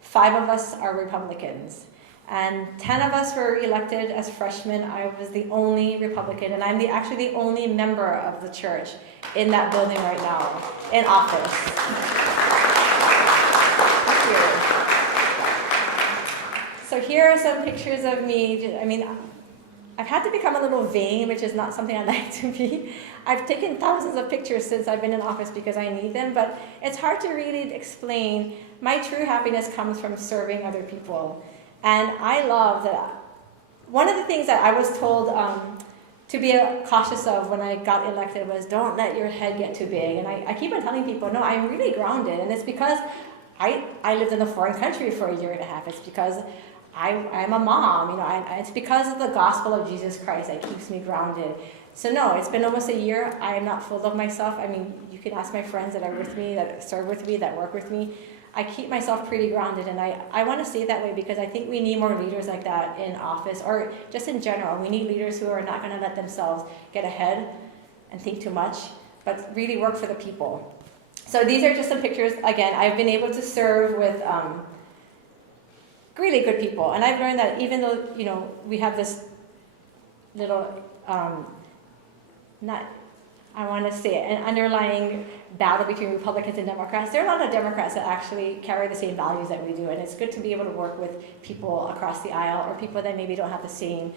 5 of us are Republicans. And 10 of us were elected as freshmen. I was the only Republican, and I'm actually the only member of the church in that building right now, in office. So here are some pictures of me. I mean, I've had to become a little vain, which is not something I like to be. I've taken thousands of pictures since I've been in office because I need them, but it's hard to really explain. My true happiness comes from serving other people. And I love that. One of the things that I was told to be cautious of when I got elected was don't let your head get too big. And I keep on telling people, no, I'm really grounded. And it's because I lived in a foreign country for a year and a half. It's because I'm a mom, you know, it's because of the gospel of Jesus Christ that keeps me grounded. So no, it's been almost a year. I am not full of myself. I mean, you can ask my friends that are with me, that serve with me, that work with me. I keep myself pretty grounded, and I want to stay that way because I think we need more leaders like that in office, or just in general. We need leaders who are not going to let themselves get ahead and think too much, but really work for the people. So these are just some pictures. Again, I've been able to serve with really good people, and I've learned that even though, you know, we have this little I want to say an underlying battle between Republicans and Democrats. There are a lot of Democrats that actually carry the same values that we do, and it's good to be able to work with people across the aisle or people that maybe don't have the same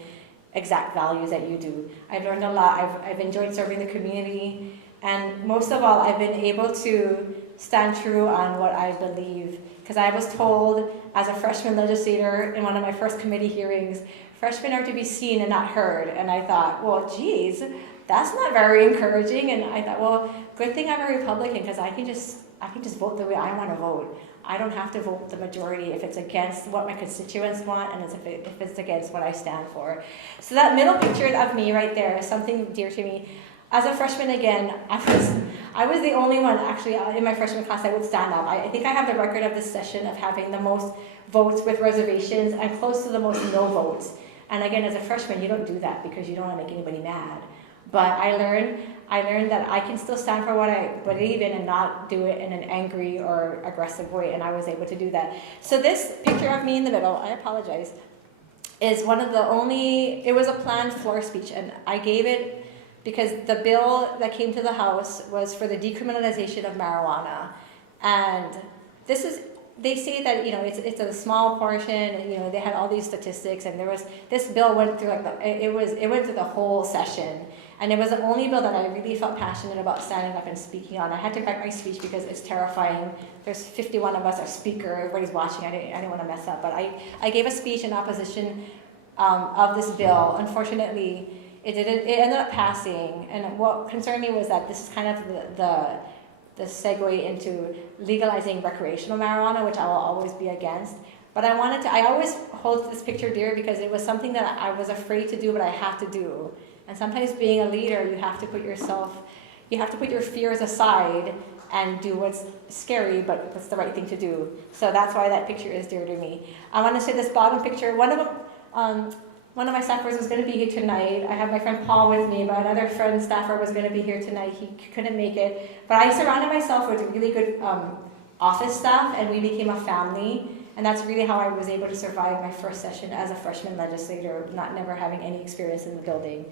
exact values that you do. I've learned a lot. I've enjoyed serving the community, and most of all, I've been able to stand true on what I believe. Because I was told as a freshman legislator in one of my first committee hearings, freshmen are to be seen and not heard. And I thought, well, geez, that's not very encouraging. And I thought, well, good thing I'm a Republican because I can just vote the way I want to vote. I don't have to vote the majority if it's against what my constituents want and if it's against what I stand for. So that middle picture of me right there is something dear to me. As a freshman, again, I was the only one actually in my freshman class that would stand up. I think I have the record of this session of having the most votes with reservations and close to the most no votes. And again, as a freshman, you don't do that because you don't want to make anybody mad. But I learned that I can still stand for what I believe in and not do it in an angry or aggressive way, and I was able to do that. So this picture of me in the middle, I apologize, is one of the only, it was a planned floor speech, and I gave it because the bill that came to the House was for the decriminalization of marijuana. And this is, they say that, you know, it's a small portion, and, you know, they had all these statistics, and this bill went through it went through the whole session. And it was the only bill that I really felt passionate about standing up and speaking on. I had to write my speech because it's terrifying. There's 51 of us, our speaker, everybody's watching. I didn't want to mess up, but I gave a speech in opposition of this bill. Unfortunately, it ended up passing. And what concerned me was that this is kind of the segue into legalizing recreational marijuana, which I will always be against. But I always hold this picture dear because it was something that I was afraid to do, but I have to do. And sometimes being a leader, you have to put your fears aside and do what's scary, but what's the right thing to do. So that's why that picture is dear to me. I want to say this bottom picture, one of my staffers was going to be here tonight. I have my friend Paul with me, but another friend staffer was going to be here tonight. He couldn't make it. But I surrounded myself with really good office staff, and we became a family. And that's really how I was able to survive my first session as a freshman legislator, never having any experience in the building.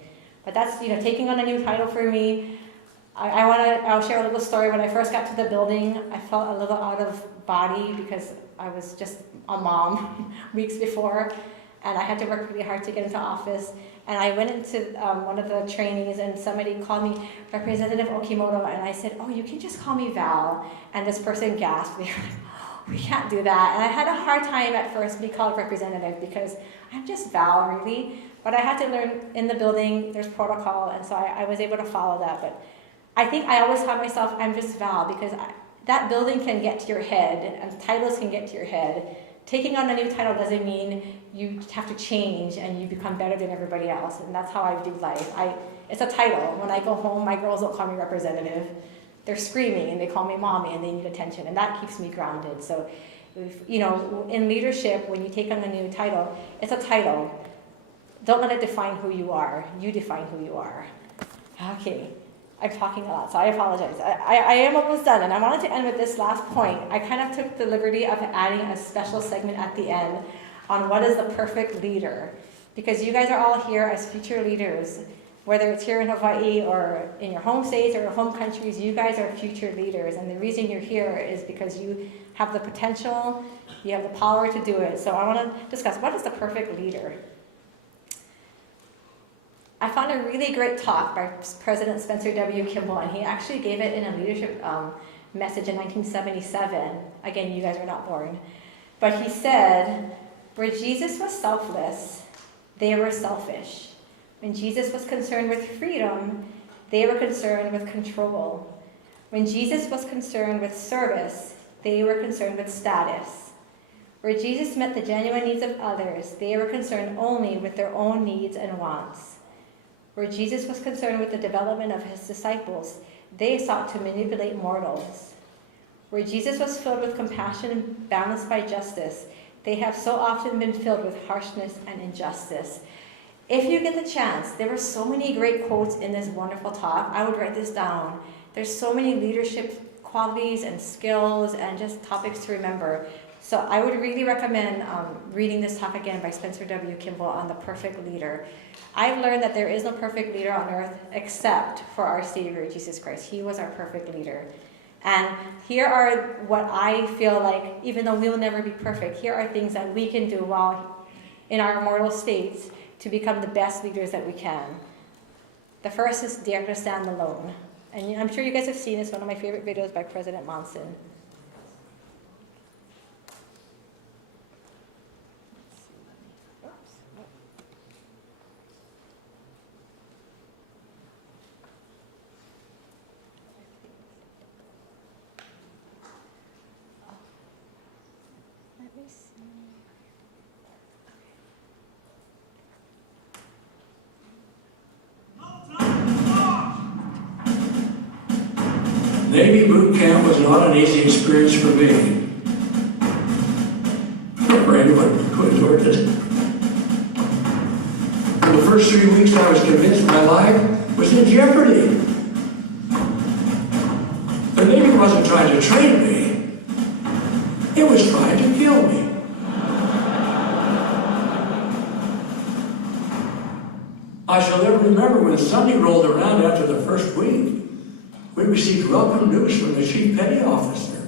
But that's, you know, taking on a new title for me. I'll share a little story. When I first got to the building, I felt a little out of body because I was just a mom weeks before, and I had to work really hard to get into office. And I went into one of the trainings, and somebody called me Representative Omitomo, and I said, "Oh, you can just call me Val." And this person gasped. They were like, "We can't do that." And I had a hard time at first being called representative because I'm just Val, really. But I had to learn in the building, there's protocol, and so I was able to follow that. But I think I always tell myself I'm just Val because that building can get to your head, and titles can get to your head. Taking on a new title doesn't mean you have to change and you become better than everybody else, and that's how I do life. It's a title. When I go home, my girls don't call me representative. They're screaming, and they call me mommy, and they need attention, and that keeps me grounded. So, you know, in leadership, when you take on a new title, it's a title. Don't let it define who you are. You define who you are. Okay, I'm talking a lot, so I apologize. I am almost done, and I wanted to end with this last point. I kind of took the liberty of adding a special segment at the end on what is the perfect leader. Because you guys are all here as future leaders. Whether it's here in Hawaii or in your home states or your home countries, you guys are future leaders. And the reason you're here is because you have the potential, you have the power to do it. So I want to discuss, what is the perfect leader? I found a really great talk by President Spencer W. Kimball, and he actually gave it in a leadership message in 1977. Again, you guys were not born. But he said, where Jesus was selfless, they were selfish. When Jesus was concerned with freedom, they were concerned with control. When Jesus was concerned with service, they were concerned with status. Where Jesus met the genuine needs of others, they were concerned only with their own needs and wants. Where Jesus was concerned with the development of his disciples, they sought to manipulate mortals. Where Jesus was filled with compassion and balanced by justice, they have so often been filled with harshness and injustice. If you get the chance, there were so many great quotes in this wonderful talk. I would write this down. There's so many leadership qualities and skills and just topics to remember. So I would really recommend reading this talk again by Spencer W. Kimball on the perfect leader. I've learned that there is no perfect leader on earth except for our Savior, Jesus Christ. He was our perfect leader. And here are what I feel like, even though we will never be perfect, here are things that we can do while in our mortal states to become the best leaders that we can. The first is dare to stand alone. And I'm sure you guys have seen this, one of my favorite videos by President Monson. Let me see. Navy boot camp was not an easy experience for me, or for anyone who endured it. For the first 3 weeks, I was convinced my life was in jeopardy. The Navy wasn't trying to train me, it was trying to kill me. I shall never remember when Sunday rolled around after the first week. We received welcome news from the chief petty officer.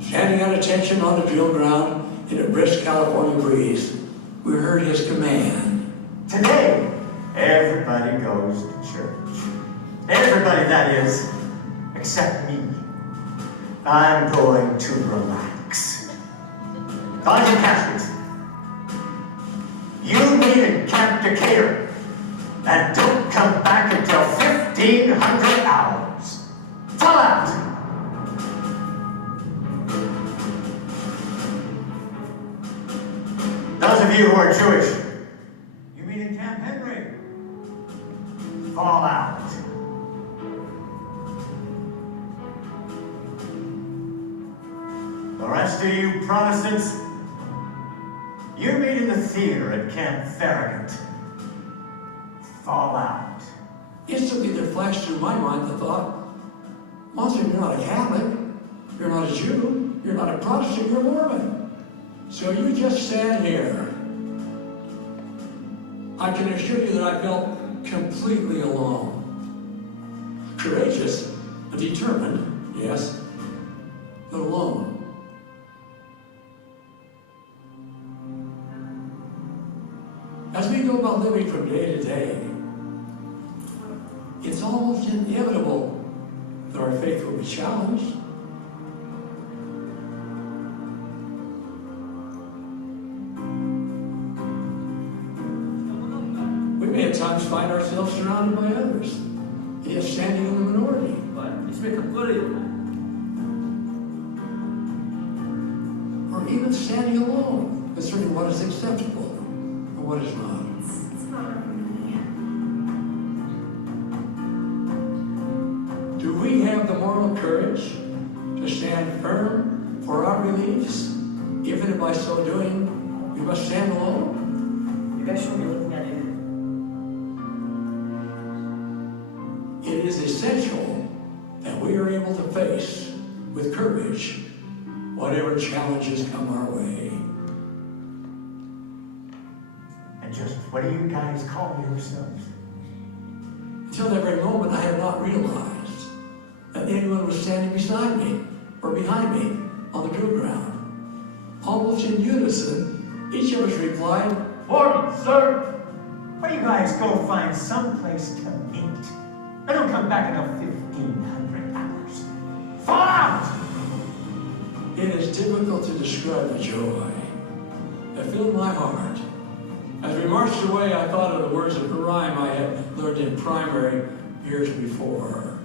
Standing at attention on the drill ground in a brisk California breeze, we heard his command. Today, everybody goes to church. Everybody, that is, except me. I'm going to relax. Sergeant Castries, you meet in Camp Decatur and don't come back until 1500 hours. Fall out! Those of you who are Jewish, you meet in Camp Henry. Fall out. The rest of you Protestants, you meet in the theater at Camp Farragut. Fall out. Instantly there flashed through my mind the thought, Monson, you're not a Catholic, you're not a Jew, you're not a Protestant, you're Mormon. So you just stand here. I can assure you that I felt completely alone. Courageous, determined, yes, but alone. As we go about living from day to day, it's almost inevitable that our faith will be challenged. We may at times find ourselves surrounded by others, and yet standing in the minority. Or even standing alone concerning what is acceptable and what is not. Do we have the moral courage to stand firm for our beliefs, even if by so doing we must stand alone? You guys should be looking at it. It is essential that we are able to face with courage whatever challenges come our way. And just what do you guys call yourselves? Until that very moment, I had not realized that anyone was standing beside me or behind me on the drill ground. Almost in unison, each of us replied, Morning, sir. Why don't you guys go find someplace to meet? I don't come back until 1500 hours. Fall out! "It is difficult to describe the joy that filled my heart. As we marched away, I thought of the words of the rhyme I had learned in primary years before.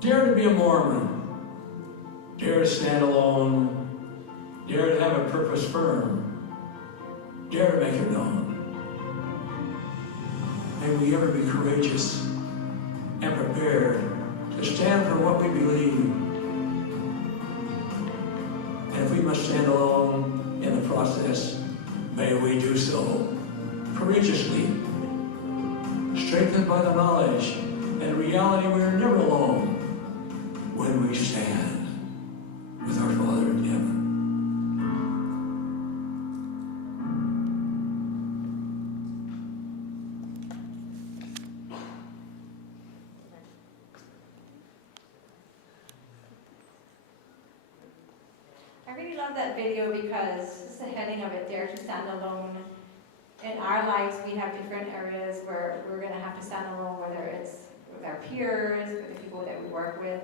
Dare to be a Mormon. Dare to stand alone. Dare to have a purpose firm. Dare to make it known. May we ever be courageous and prepared to stand for what we believe. And if we must stand alone in the process, may we do so courageously, strengthened by the knowledge and reality we are never alone when we stand with our Father in heaven." I really love that video because it's the heading of it, Dare to Stand Alone. In our lives, we have different areas where we're going to have to stand alone, whether it's with our peers, with the people that we work with.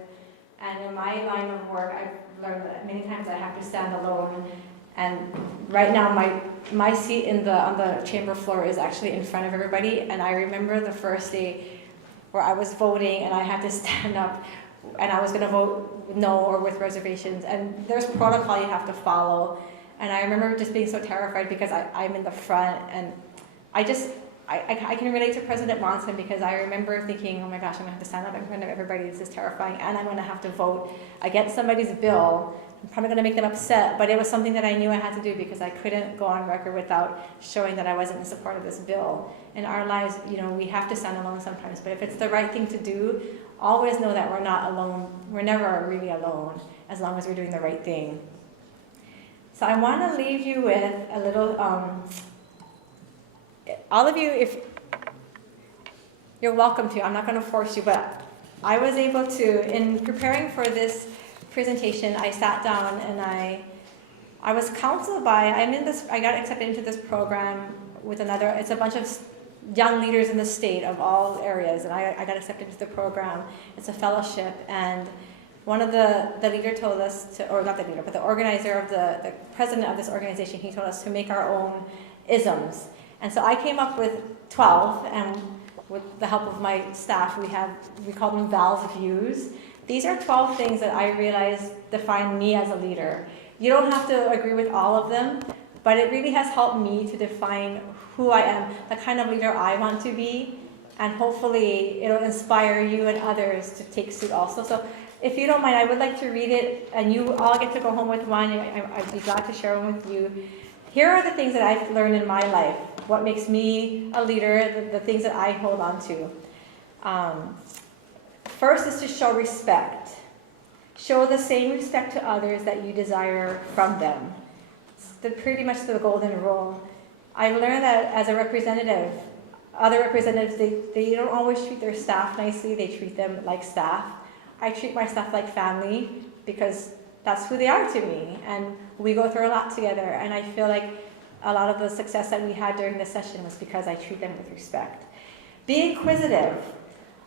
And in my line of work, I've learned that many times I have to stand alone. And right now, my seat on the chamber floor is actually in front of everybody. And I remember the first day where I was voting and I had to stand up and I was going to vote no or with reservations. And there's protocol you have to follow. And I remember just being so terrified because I'm in the front. And I can relate to President Monson because I remember thinking, oh my gosh, I'm going to have to stand up in front of everybody. This is terrifying. And I'm going to have to vote against somebody's bill. I'm probably going to make them upset. But it was something that I knew I had to do because I couldn't go on record without showing that I wasn't in support of this bill. In our lives, we have to stand alone sometimes. But if it's the right thing to do, always know that we're not alone. We're never really alone as long as we're doing the right thing. So I want to leave you with a little, all of you, if you're welcome to, I'm not going to force you, but I was able to, in preparing for this presentation, I sat down and I was counseled by, I got accepted into this program with another, it's a bunch of young leaders in the state of all areas, and I got accepted into the program. It's a fellowship, and one of the leader told us to, or not the leader, but the organizer of the president of this organization, he told us to make our own isms. And so I came up with 12, and with the help of my staff, we call them Val's Views. These are 12 things that I realized define me as a leader. You don't have to agree with all of them, but it really has helped me to define who I am, the kind of leader I want to be, and hopefully it'll inspire you and others to take suit also. So if you don't mind, I would like to read it, and you all get to go home with one. I'd be glad to share them with you. Here are the things that I've learned in my life, what makes me a leader, the things that I hold on to. First is to show respect. Show the same respect to others that you desire from them. It's pretty much the golden rule. I've learned that as a representative, other representatives, they don't always treat their staff nicely. They treat them like staff. I treat my staff like family because that's who they are to me. And we go through a lot together. And I feel like a lot of the success that we had during this session was because I treat them with respect. Be inquisitive.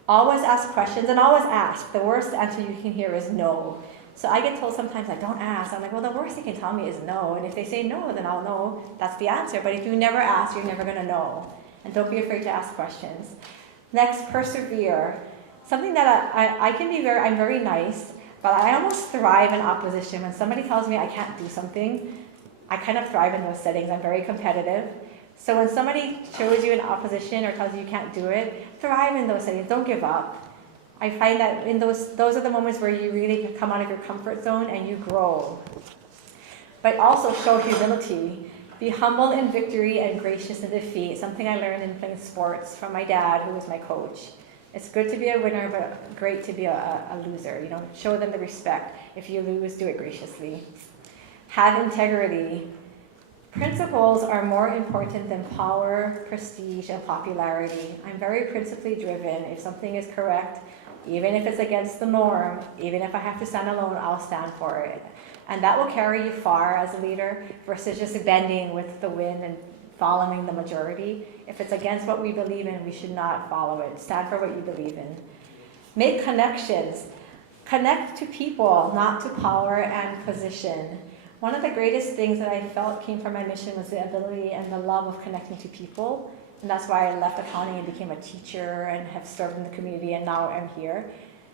Always ask questions and always ask. The worst answer you can hear is no. So I get told sometimes, like, don't ask. I'm like, well, the worst you can tell me is no. And if they say no, then I'll know that's the answer. But if you never ask, you're never going to know. And don't be afraid to ask questions. Next, persevere. Something that I'm very nice, but I almost thrive in opposition. When somebody tells me I can't do something, I kind of thrive in those settings. I'm very competitive. So when somebody shows you an opposition or tells you you can't do it, thrive in those settings. Don't give up. I find that in those are the moments where you really come out of your comfort zone and you grow. But also show humility. Be humble in victory and gracious in defeat. Something I learned in playing sports from my dad, who was my coach. It's good to be a winner, but great to be a loser. Show them the respect. If you lose, do it graciously. Have integrity. Principles are more important than power, prestige, and popularity. I'm very principally driven. If something is correct, even if it's against the norm, even if I have to stand alone, I'll stand for it. And that will carry you far as a leader versus just bending with the wind and following the majority. If it's against what we believe in, we should not follow it. Stand for what you believe in. Make connections. Connect to people, not to power and position. One of the greatest things that I felt came from my mission was the ability and the love of connecting to people. And that's why I left accounting and became a teacher and have served in the community, and now I'm here.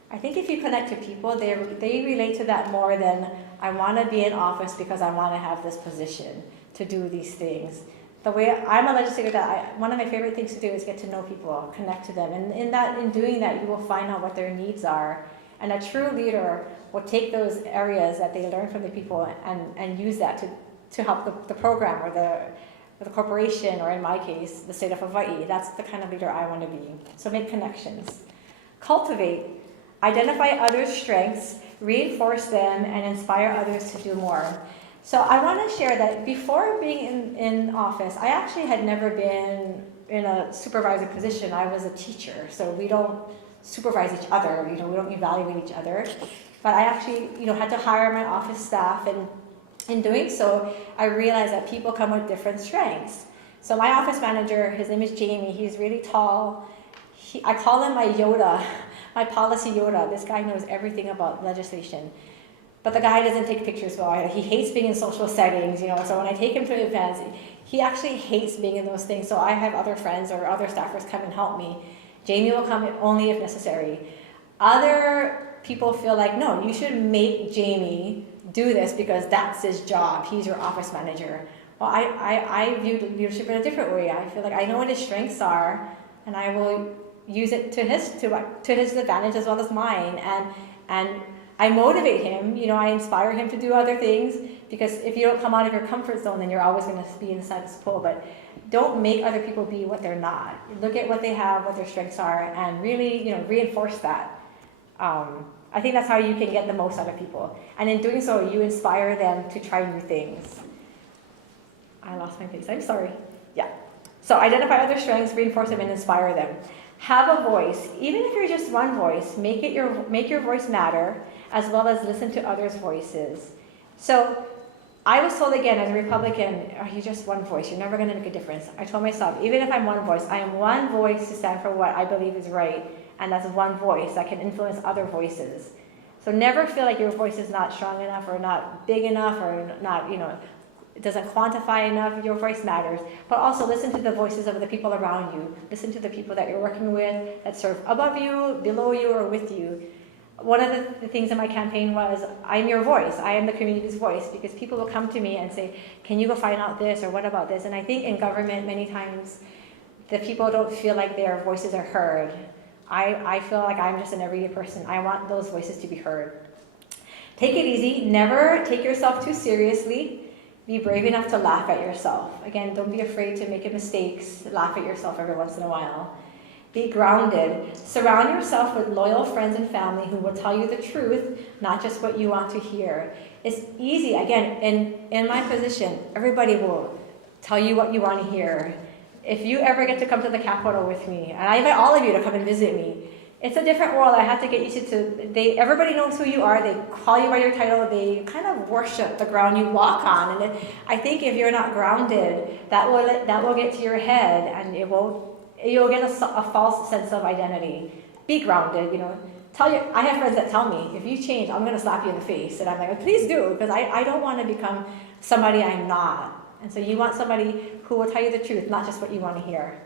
I think if you connect to people, they relate to that more than I want to be in office because I want to have this position to do these things. The way I'm a legislator, one of my favorite things to do is get to know people, connect to them. And in doing that, you will find out what their needs are. And a true leader will take those areas that they learn from the people and use that to help the program or the corporation, or in my case, the state of Hawaii. That's the kind of leader I want to be. So make connections. Cultivate. Identify others' strengths, reinforce them, and inspire others to do more. So I want to share that before being in office, I actually had never been in a supervisor position. I was a teacher, so we don't supervise each other, we don't evaluate each other. But I actually, had to hire my office staff, and in doing so, I realized that people come with different strengths. So my office manager, his name is Jamie, he's really tall. I call him my Yoda, my policy Yoda. This guy knows everything about legislation. But the guy doesn't take pictures well. He hates being in social settings, so when I take him to events, he actually hates being in those things. So I have other friends or other staffers come and help me. Jamie will come only if necessary. Other people feel like, no, you should make Jamie do this because that's his job. He's your office manager. Well, I view leadership in a different way. I feel like I know what his strengths are, and I will use it to his advantage as well as mine. And I motivate him. I inspire him to do other things, because if you don't come out of your comfort zone, then you're always going to be in the status quo. But don't make other people be what they're not. Look at what they have, what their strengths are, and really, reinforce that. I think that's how you can get the most out of people. And in doing so, you inspire them to try new things. I lost my place. I'm sorry. Yeah. So identify other strengths, reinforce them, and inspire them. Have a voice. Even if you're just one voice, make your voice matter, as well as listen to others' voices. So I was told again as a Republican, you're just one voice. You're never going to make a difference. I told myself, even if I'm one voice, I am one voice to stand for what I believe is right. And that's one voice that can influence other voices. So never feel like your voice is not strong enough or not big enough or not, it doesn't quantify enough. Your voice matters. But also listen to the voices of the people around you. Listen to the people that you're working with that serve above you, below you, or with you. One of the things in my campaign was, I'm your voice. I am the community's voice, because people will come to me and say, can you go find out this, or what about this? And I think in government, many times, the people don't feel like their voices are heard. I feel like I'm just an everyday person. I want those voices to be heard. Take it easy. Never take yourself too seriously. Be brave enough to laugh at yourself. Again, don't be afraid to make mistakes. Laugh at yourself every once in a while. Be grounded. Surround yourself with loyal friends and family who will tell you the truth, not just what you want to hear. It's easy. Again, in my position, everybody will tell you what you want to hear. If you ever get to come to the Capitol with me, and I invite all of you to come and visit me, it's a different world. I have to get used to. Everybody knows who you are. They call you by your title. They kind of worship the ground you walk on. And I think if you're not grounded, that will get to your head, and you'll get a false sense of identity. Be grounded. I have friends that tell me, if you change, I'm going to slap you in the face. And I'm like, please do, because I don't want to become somebody I'm not. And so you want somebody who will tell you the truth, not just what you want to hear.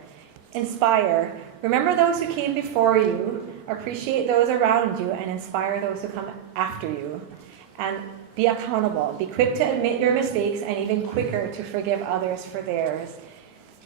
Inspire. Remember those who came before you, appreciate those around you, and inspire those who come after you. And be accountable. Be quick to admit your mistakes, and even quicker to forgive others for theirs.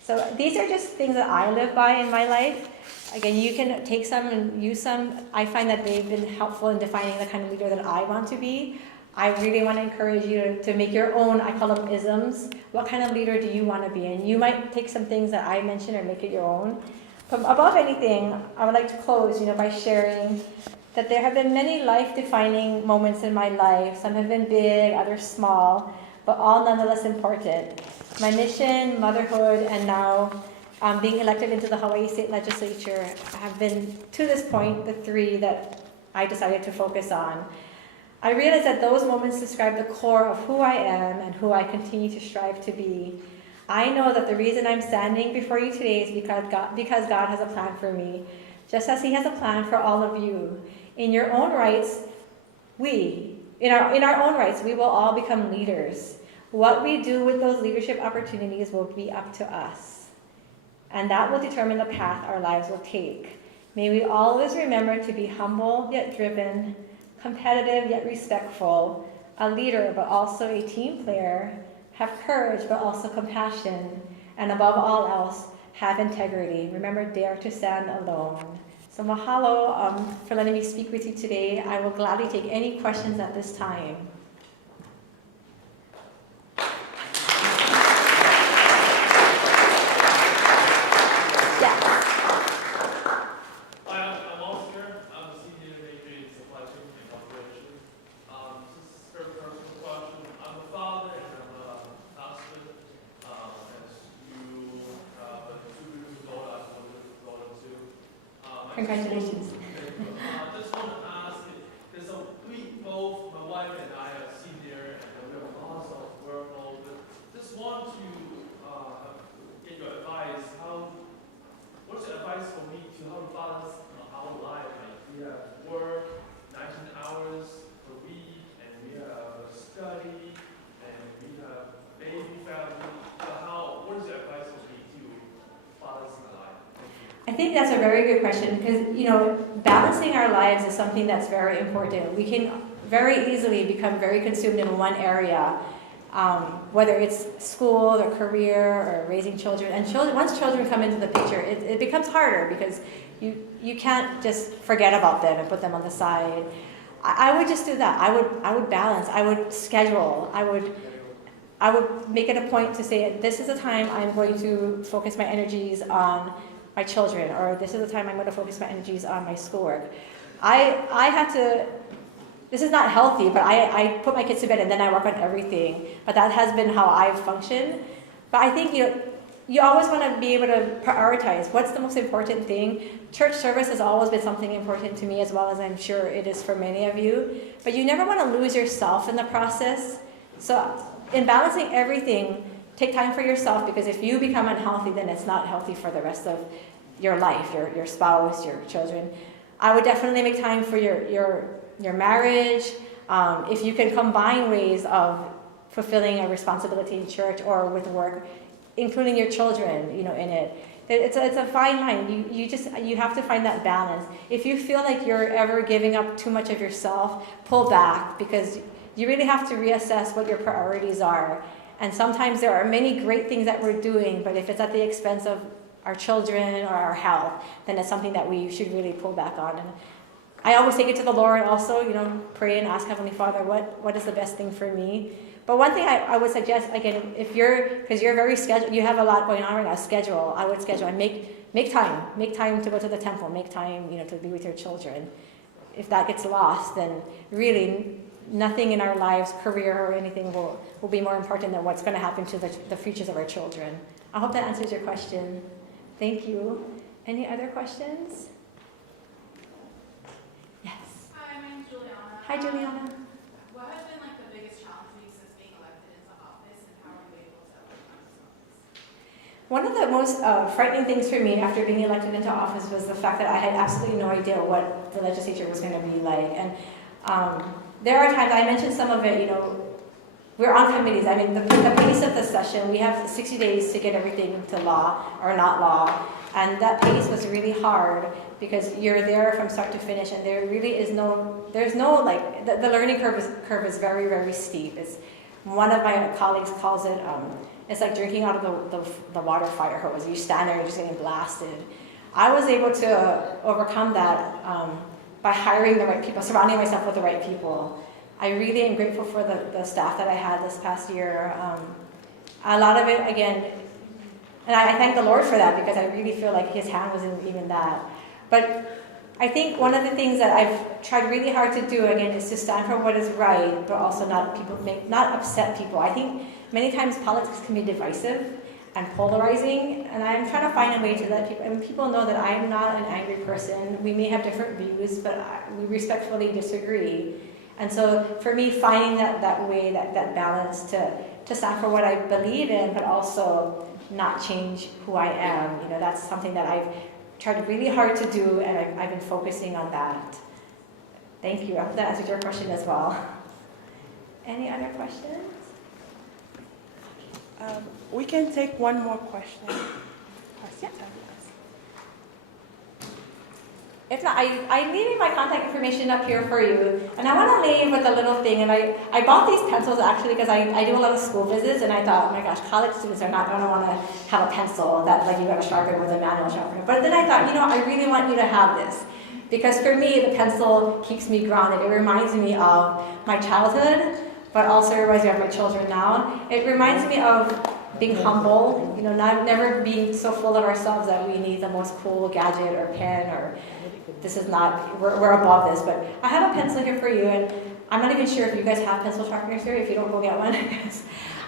So these are just things that I live by in my life. Again, you can take some and use some. I find that they've been helpful in defining the kind of leader that I want to be. I really want to encourage you to make your own, I call them isms. What kind of leader do you want to be? And you might take some things that I mentioned and make it your own. But above anything, I would like to close, by sharing that there have been many life-defining moments in my life. Some have been big, others small, but all nonetheless important. My mission, motherhood, and now being elected into the Hawaii State Legislature have been, to this point, the three that I decided to focus on. I realized that those moments describe the core of who I am and who I continue to strive to be. I know that the reason I'm standing before you today is because God has a plan for me, just as He has a plan for all of you. In your own rights, in our own rights, we will all become leaders. What we do with those leadership opportunities will be up to us, and that will determine the path our lives will take. May we always remember to be humble yet driven, competitive yet respectful, a leader but also a team player, have courage but also compassion, and above all else, have integrity. Remember, dare to stand alone. So mahalo for letting me speak with you today. I will gladly take any questions at this time. Congratulations. Just want to ask, because we both, my wife and I are senior and we have lots of workload, but just want to get your advice. What's your advice for me to how to balance our life? Like we have work, 19 hours per week, and we have study, and we have baby family. What is your advice for me to balance my life? I think that's a very good question because, balancing our lives is something that's very important. We can very easily become very consumed in one area, whether it's school or career or raising children. And once children come into the picture, it becomes harder because you can't just forget about them and put them on the side. I would just do that. I would balance. I would schedule. I would make it a point to say, this is the time I'm going to focus my energies on my children, or this is the time I'm going to focus my energies on my schoolwork. I have to, this is not healthy, but I put my kids to bed and then I work on everything. But that has been how I've functioned. But I think you always want to be able to prioritize. What's the most important thing? Church service has always been something important to me, as well as I'm sure it is for many of you. But you never want to lose yourself in the process. So in balancing everything, take time for yourself, because if you become unhealthy, then it's not healthy for the rest of your life, your spouse, your children. I would definitely make time for your marriage. If you can combine ways of fulfilling a responsibility in church or with work, including your children, in it. It's a fine line. You have to find that balance. If you feel like you're ever giving up too much of yourself, pull back, because you really have to reassess what your priorities are. And sometimes there are many great things that we're doing, but if it's at the expense of our children or our health, then it's something that we should really pull back on. And I always take it to the Lord also, pray and ask Heavenly Father, what is the best thing for me? But one thing I would suggest, again, because you're very scheduled, you have a lot going on right now, schedule. I would schedule and make time to go to the temple, make time, to be with your children. If that gets lost, then really nothing in our lives, career or anything will be more important than what's going to happen to the futures of our children. I hope that answers your question. Thank you. Any other questions? Yes. Hi, my name's Juliana. Hi, Juliana. What has been the biggest challenge for you since being elected into office, and how are you able to overcome this? One of the most frightening things for me after being elected into office was the fact that I had absolutely no idea what the legislature was going to be like. And there are times, I mentioned some of it, we're on committees. I mean, the pace of the session, we have 60 days to get everything to law or not law. And that pace was really hard because you're there from start to finish, and there really is the learning curve is very, very steep. It's, one of my colleagues calls it, it's like drinking out of the water fire hose. You stand there and you're just getting blasted. I was able to overcome that by hiring the right people, surrounding myself with the right people. I really am grateful for the staff that I had this past year. A lot of it, again, and I thank the Lord for that, because I really feel like His hand was in even that. But I think one of the things that I've tried really hard to do, again, is to stand for what is right, but also not upset people. I think many times politics can be divisive and polarizing, and I'm trying to find a way to let people, and people know that I'm not an angry person. We may have different views, but we respectfully disagree. And so for me, finding that way, that balance to stand for what I believe in, but also not change who I am, that's something that I've tried really hard to do, and I've been focusing on that. Thank you. I hope that answered your question as well. Any other questions? We can take one more question. Yeah. If not, I'm leaving my contact information up here for you. And I want to leave with a little thing. And I bought these pencils actually because I do a lot of school visits, and I thought, oh my gosh, college students are not going to want to have a pencil that like you got to sharpen with a manual sharpener. But then I thought, I really want you to have this. Because for me, the pencil keeps me grounded. It reminds me of my childhood, but also reminds me of my children now. It reminds me of being humble, never being so full of ourselves that we need the most cool gadget or pen or this is not, we're above this. But I have a pencil here for you, and I'm not even sure if you guys have pencil sharpeners here. If you don't, go get one.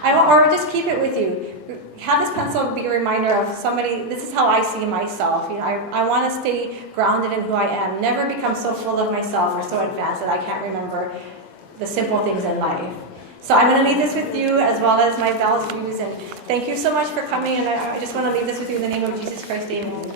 Or just keep it with you. Have this pencil be a reminder of somebody, this is how I see myself. I want to stay grounded in who I am, never become so full of myself or so advanced that I can't remember the simple things in life. So I'm going to leave this with you as well as my values, and thank you so much for coming, and I just want to leave this with you in the name of Jesus Christ, amen.